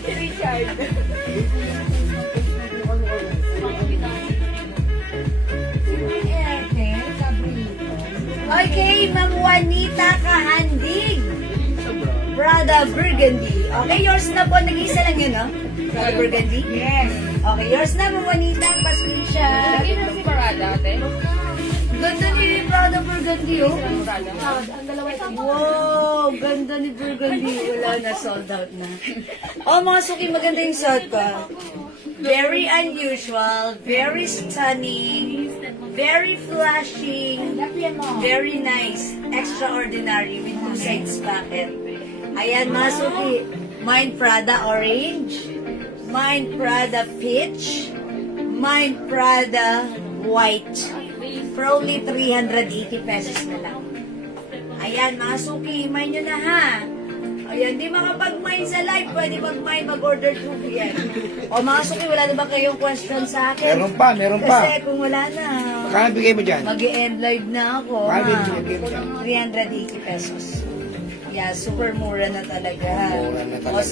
Richard. Okay, Ma'am Juanita Kahandig. Prada Burgundy. Okay, yours na po. Nag-iisa lang yun, no? Prada Burgundy? Yes. Okay, yours na, Ma'am Juanita. Pa-screenshot. Lagi na si Parada, ate. Ganda ni Prada Burgundy, oh. Ang dalawa ito. Wow, ganda ni Burgundy. Wala na, sold out na. Oh, mga suki, maganda yung suot ko. Very unusual, very stunning, very flashing, very nice, extraordinary with two sides pocket. Ayan, mga suki. Mine Prada Orange, mine Prada Peach, mine Prada White. For only 380 pesos na lang. Ayan, mga suki, mine nyo na ha. Ayan, di makapag-mine sa live, pwede mag-mine, mag-order through yan. O mga suki, wala na ba kayong question sa akin? Meron pa, meron pa. Kasi kung wala na, Kaya bigay mo dyan. mag-end live na ako. Kaya Ha? bigay mo dyan. 380 pesos. Yeah, super mura na talaga. Ha? Mura na talaga. O,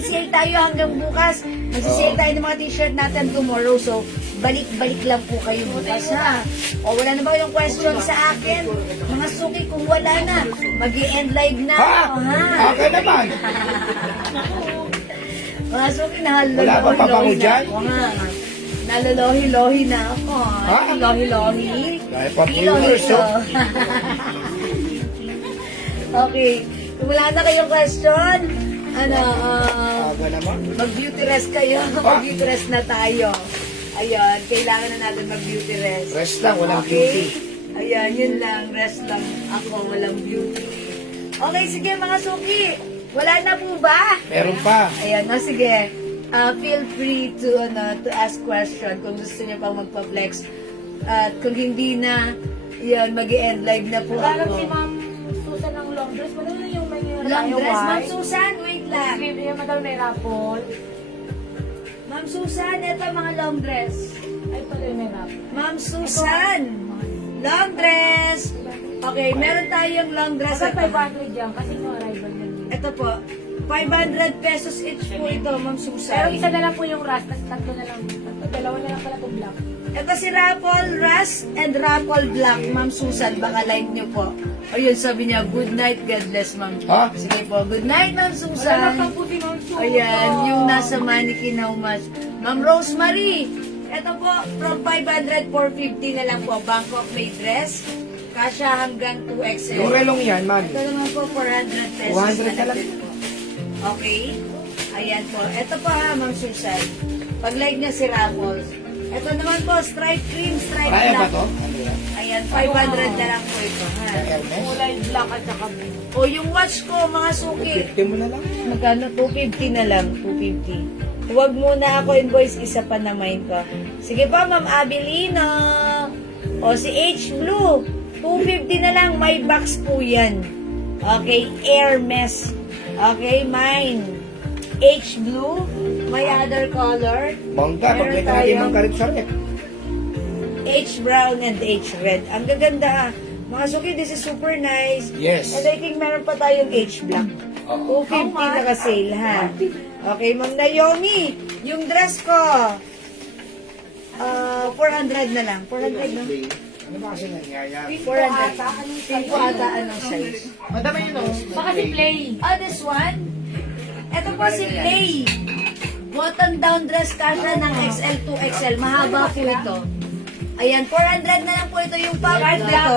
sale tayo hanggang bukas. Magsisale tayo ng mga t-shirt natin tomorrow. So, balik-balik lang po kayo bukas, ha? O, wala na ba yung question sa akin? Mga suki, kung wala na, mag-end live na Ha? ako, ha? Okay naman. Mga suki, Wala bang pabango dyan? ako, ha? Nalolohi-lohi na ako. Ha? Lohi-lohi. Dahil pa viewers, oh. Okay. Kung wala na kayong question, Aga naman. mag-beauty rest kayo. Mag-beauty rest na tayo. Ayan, kailangan na natin mag-beauty rest. Rest lang, walang Okay? beauty. Ayan, yun lang. Rest lang. Ako, walang beauty. Okay, sige mga suki. Wala na po ba? Meron pa. Ayan, no, sige. Feel free to ask question kung gusto niyo pang magpa-flex. At kung hindi na, yan, mag-end live na po Parang ako. si Ma'am Susan ng long dress. Madami na yung may Long dress, Ma'am white. Susan, wait lang. Yung madami may rapol. Ma'am Susan, ito mga long dress. Ay, pala yung may rapol. Ma'am Susan, long dress. Okay, meron tayong long dress. Kasi Ito, 500 yan kasi yung arrival niya. ito po, 500 pesos each po ito, Ma'am Pero Susan. isa na lang po yung rust, tapos tatlo na lang. Dalawa na lang pala po black. Ito si Rapol Rust and Rapol Black, Ma'am Susan. Baka like nyo po. Ayun, sabi niya, good night, God bless, Ma'am. Ha? Sige po, good night, Ma'am Wala Susan. pa po si Ma'am Susan. Ayan, yung nasa mannequin, how much? Ma'am Rosemary, ito po, from 500, 450 na lang po. Bangkok may dress. Kasya hanggang 2XL. Yung relong yan, man. Ito naman po, 400 pesos 400 na lang lang. din po. Okay? Ayan po. Ito po ha, Ma'am Susan. Pag-like niya si Rapol. Ito naman po, stripe cream, stripe Kaya ba black. to? Ano yan? Ayan, 500 na lang po ito ha. Hermes? Kulay black at saka blue. O yung watch ko, mga suki. 50 mo na lang. Magkano? 250 na lang. 250. Huwag muna ako invoice, isa pa na mine ko. Sige pa, Ma'am Abilino. O si H Blue. 250 na lang. May box po yan. Okay, Hermes. Okay, mine. H Blue. May other color. Bangka, pag may Meron natin tayong ng karit sa red. H brown and H red. Ang gaganda ha. Mga suki, this is super nice. Yes. And I think meron pa tayong H black. Oo. 250 naka-sale ha. Okay, Ma'am Naomi, yung dress ko, 400 na lang. 400 no? Ano ba kasi nangyayari? 400. Pinko ata anong size? Madami yun, oh. Baka si Play. This one. Ito po si Play. Button down dress kasha ng XL to XL. Mahaba po ito. Ayan, 400 na lang po ito yung fabric nito.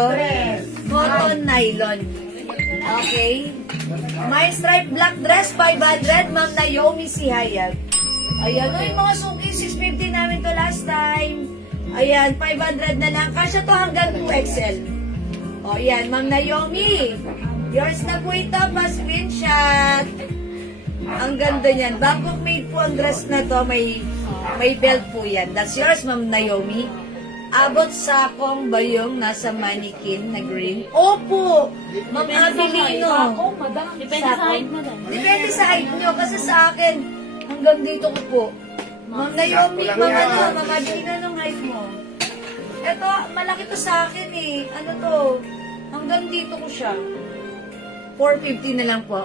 Cotton nylon. Okay. My stripe black dress, 500. Ma'am Naomi si Hayag. Ayan, o yung mga suki, 650 namin to last time. Ayan, 500 na lang. Kasya to hanggang 2XL. O, ayan, Ma'am Naomi. Yours na po ito, pa-screenshot. Ang ganda niyan. Bangkok made po ang dress na to. May belt po yan. That's yours, Ma'am Naomi. Abot sakong ba yung nasa mannequin na green? Opo! Ma'am Abilino. Ako, madam. Depende sa height mo dan. Depende sa height nyo. Kasi sa akin, hanggang dito ko po. Ma'am Naomi, Ma'am Abilino, anong height mo? Ito, malaki to sa akin eh. Ano to? Hanggang dito ko siya. 450 na lang po.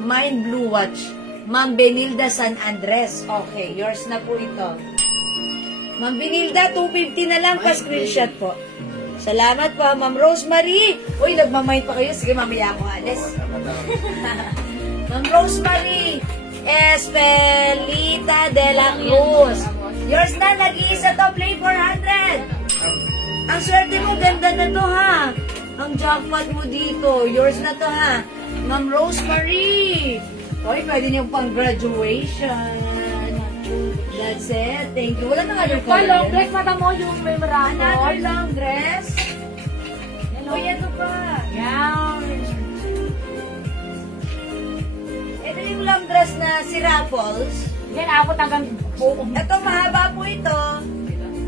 Mind Blue Watch. Ma'am Benilda San Andres. Okay, yours na po ito. Ma'am Benilda, 250 na lang pa screenshot po. Salamat po, Ma'am Rosemary. Uy, nagmamind pa kayo. Sige, mamaya ako alis. Ma'am Rosemary Espelita de la Cruz. Yours na, nag-iisa to, play 400. Ang swerte mo, ganda na to ha. Ang jackpot mo dito. Yours na to ha. Ma'am Rosemary. Uy, pwede niyo pang graduation. That's it. Thank you. Wala na nga yung Pa, long dress, madam mo, yung may Another marami. long dress. Uy, ito pa. Yan. Ito yung long dress na si Raffles. Yan, abot hanggang buong. Ito, mahaba po ito.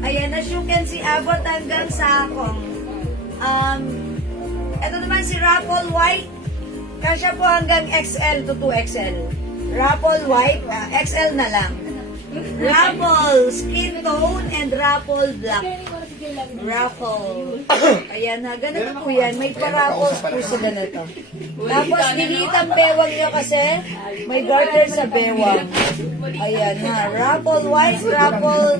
Ayan, as you can see, abot hanggang sa akong. Ito naman si Raffle White. Kasya po hanggang XL to 2XL. Raffle White, XL na lang. Raffle Skin Tone and Raffle Black. Raffle. Ayan ha, ganun po yan. May pa-raffles po sila na to. Tapos, delete ang bewang nyo kasi may garter sa bewang. Ayan ha, Raffle White, Raffle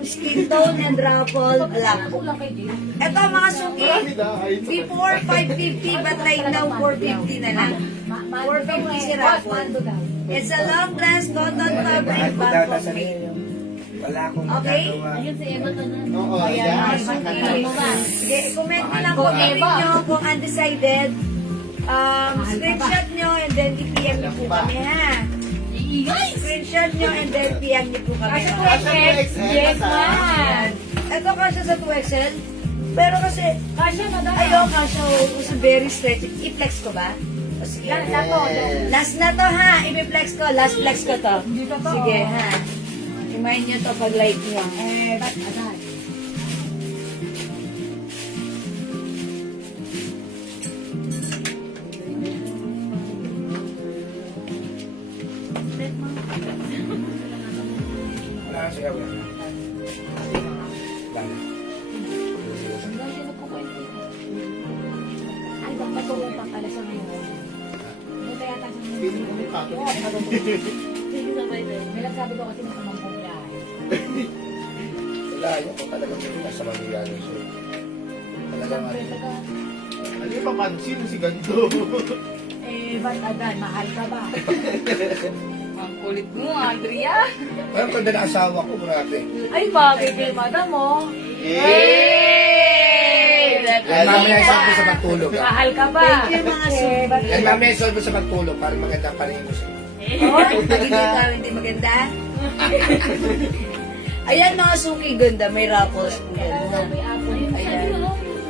Skin Tone, and Raffle Black. Ito mga suki, before 550 but right now 450 na lang. 450 si Raffle. It's a long dress, cotton fabric, Bangkok made. Wala akong Okay? magagawa. Ayun si Eva to na. Oo, Ayan, yan. sige, comment nyo lang kung nyo kung undecided. Screenshot nyo and then i-PM nyo po kami ha. Screenshot nyo and then PM nyo po kami. Kasi ha? 2XL. Yes, ma'am. Ito kasya sa 2XL. Pero kasi, Kasya, madam. ayaw kasya kasi very stretchy. I-flex ko ba? O sige. Last na to ha. I-flex ko. Last flex ko to. Sige ha. Remind nyo to pag like nyo. Ba't agad? Wala na siya. Wala na. Wala na. Ay, dapat pumunta pala sa ngayon. Punta yata sa ngayon. Pili mo yung pato. Sige, sabay din. May nagsabi ko kasi masamang bumiyahe. Wala, yun ko talagang nasa mangyayari siya. Talagang ano. Ano yung papansin si ganito? Ba't agad? Mahal ka ba? Ang kulit mo, Andrea. Parang tanda na asawa ko, grabe. Ay, bagay kay madam, oh. Yan mamaya isang ko sa pagtulog. Ah. Mahal ka ba? Thank you mga suki. Yan mamaya isang ko sa pagtulog para maganda pa rin mo siya. Oh, pag hindi ka, hindi maganda. Ayan mga suki, ganda. May raffles po yan. May apple. Ayan.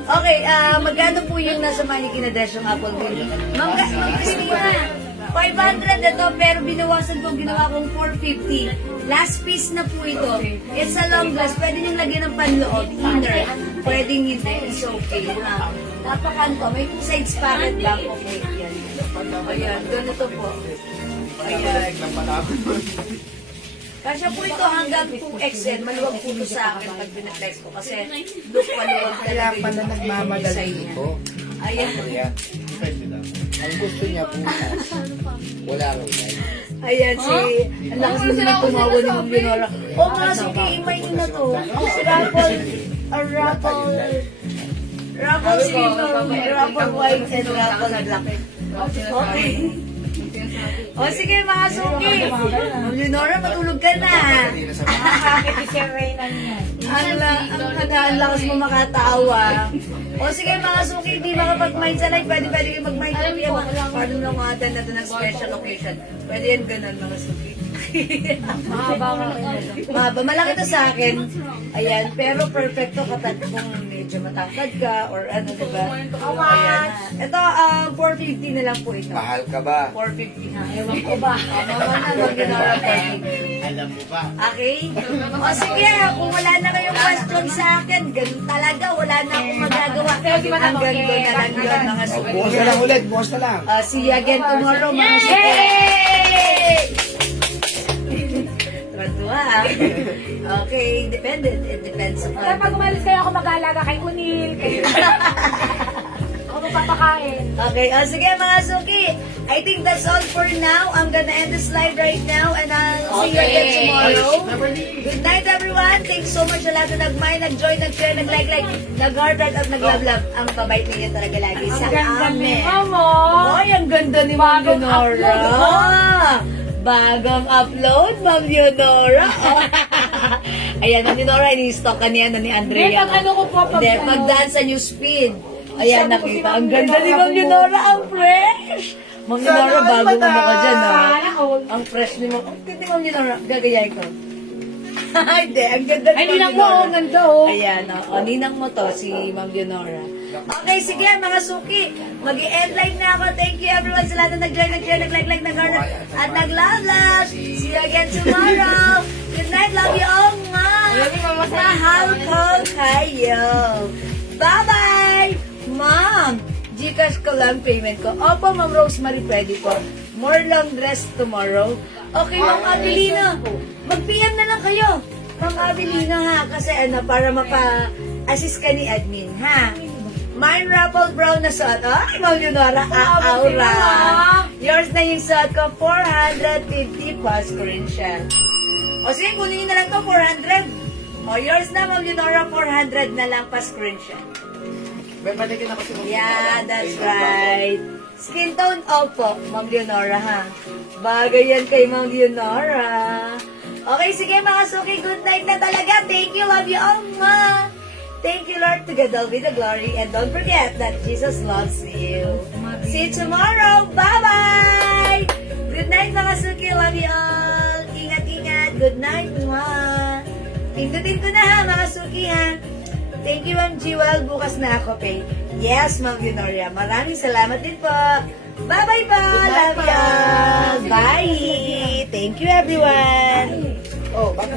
Okay, magkano po yung nasa mannequin na dress yung Apple Green? Ma'am Christina, 500 ito, pero binawasan ko, ginawa kong 450. Last piece na po ito. It's a long dress. Pwede niyong lagyan ng panloob, inner. Pwedeng hindi. It's okay. Ha? Napakanto. May two sides pocket back. Okay, yan. Ayan, ganito po. Ayan. Lang pala ako. Kasya po ito hanggang 2XL. Maluwag po ito sa akin pag pinaflex ko. Kasi look maluwag Kaya talaga pala yung nagmamadali design niya. ito. Ayan. Kaya, Pwede lang. ang gusto niya bukas, wala raw yan. Ayan si... Ang lakas mo na tumawa ni Ma'am Leonora. Oo nga, sige, imay na to. Si Raffle... Raffle Silver, Raffle White, and Raffle Black. Okay. O sige mga suki. Ma'am Leonora, matulog ka na. Bakit si Sir Reyna niya? Ang lakas mo makatawa. O sige mga suki, hindi makapag-mind sa live. Pwede kayo mag-mind sa live. Paano lang mga na ito ng special occasion. Pwede yan ganun mga suki. Mahaba nga rin. Mahaba. Malaki to sa akin. Ayan. Pero perfecto katatbong medyo matangkad ka or ano, diba? Ayan. Ito, 450 na lang po ito. Mahal ka ba? 450 ha. Ewan ko ba? Mama na, mag-ginora 450. Alam mo ba? Okay? O sige, kung wala na kayong question sa akin, ganun talaga, wala na akong magagawa. Hanggang doon na lang yun, mga suki. Bukas na lang ulit, bukas na lang. See you again tomorrow, mga suki. Tuwa ah. Okay, depende. It depends Kaya pag upon... umalis kayo, ako mag-aalaga kay Unil, kayo. Ako magpapakain. Okay, sige mga suki. I think that's all for now. I'm gonna end this live right now and I'll see you again tomorrow. Good night everyone. Thanks so much sa lahat na nag-mind, nag-join, nag-share, nag-like, nag-heart at nag-love-love. Ang babait ninyo talaga lagi sa amin. Oy, ang ganda ni Ma'am Leonora. Bagong upload, Ma'am Leonora. Ayan, Ma'am Leonora, ini-stock ka niya ni Andrea. Pag ano ko po, pag Hindi, pag-dance sa news feed. Ayan, nakita. Ang ganda ni Ma'am Leonora, ang fresh. Ma'am Leonora, bago mo ka dyan, ha? Ang fresh ni Ma'am. Ang ganda ni Ma'am Leonora. Gagayain ko. Hindi, ang ganda ni Ay, Ma'am ninang mo, Leonora. ang ganda, oh. Ayan, o. Ninang mo to, si Ma'am Leonora. Okay, sige, mga suki. Mag-i-end live na ako. Thank you everyone sa lahat na nag-join, nag-share, nag-like, nag-heart, at nag-love. See you again tomorrow. Good night, love you all. Mahal ko kayo. Bye-bye! Ma'am, Gcash ko lang payment ko. Opo, Ma'am Rosemary, pwede po. More long dress tomorrow. Okay, Ma'am Abilina. Mag-PM na lang kayo. Ma'am Abilina ha, kasi ano, para mapa-assist ka ni admin, ha? Mine Ruffled Brown na suot. Ay, Ma'am Leonora, aura. Yours na yung suot ko, 450 plus screenshot. O sige, kunin nyo na lang to, 400. O, yours na, Ma'am Leonora, 400 na lang pa screenshot. May patigin ako si Ma'am. Yeah, that's right. Skin tone, opo, Ma'am Leonora, ha? Bagay yan kay Ma'am Leonora. Okay, sige mga suki, good night na talaga. Thank you, love you all, ma. Thank you, Lord, to God all be the glory. And don't forget that Jesus loves you. See you tomorrow. Bye-bye! Good night, mga suki. Love you all. Ingat-ingat. Good night, ma. Pindutin ko na ha, mga suki, ha. Thank you, Ma'am Jewel. Bukas na ako, pay. Yes, Ma'am Leonoria. Maraming salamat din po. Bye-bye po. Love you all. Bye. Thank you, everyone. Oh, bakit?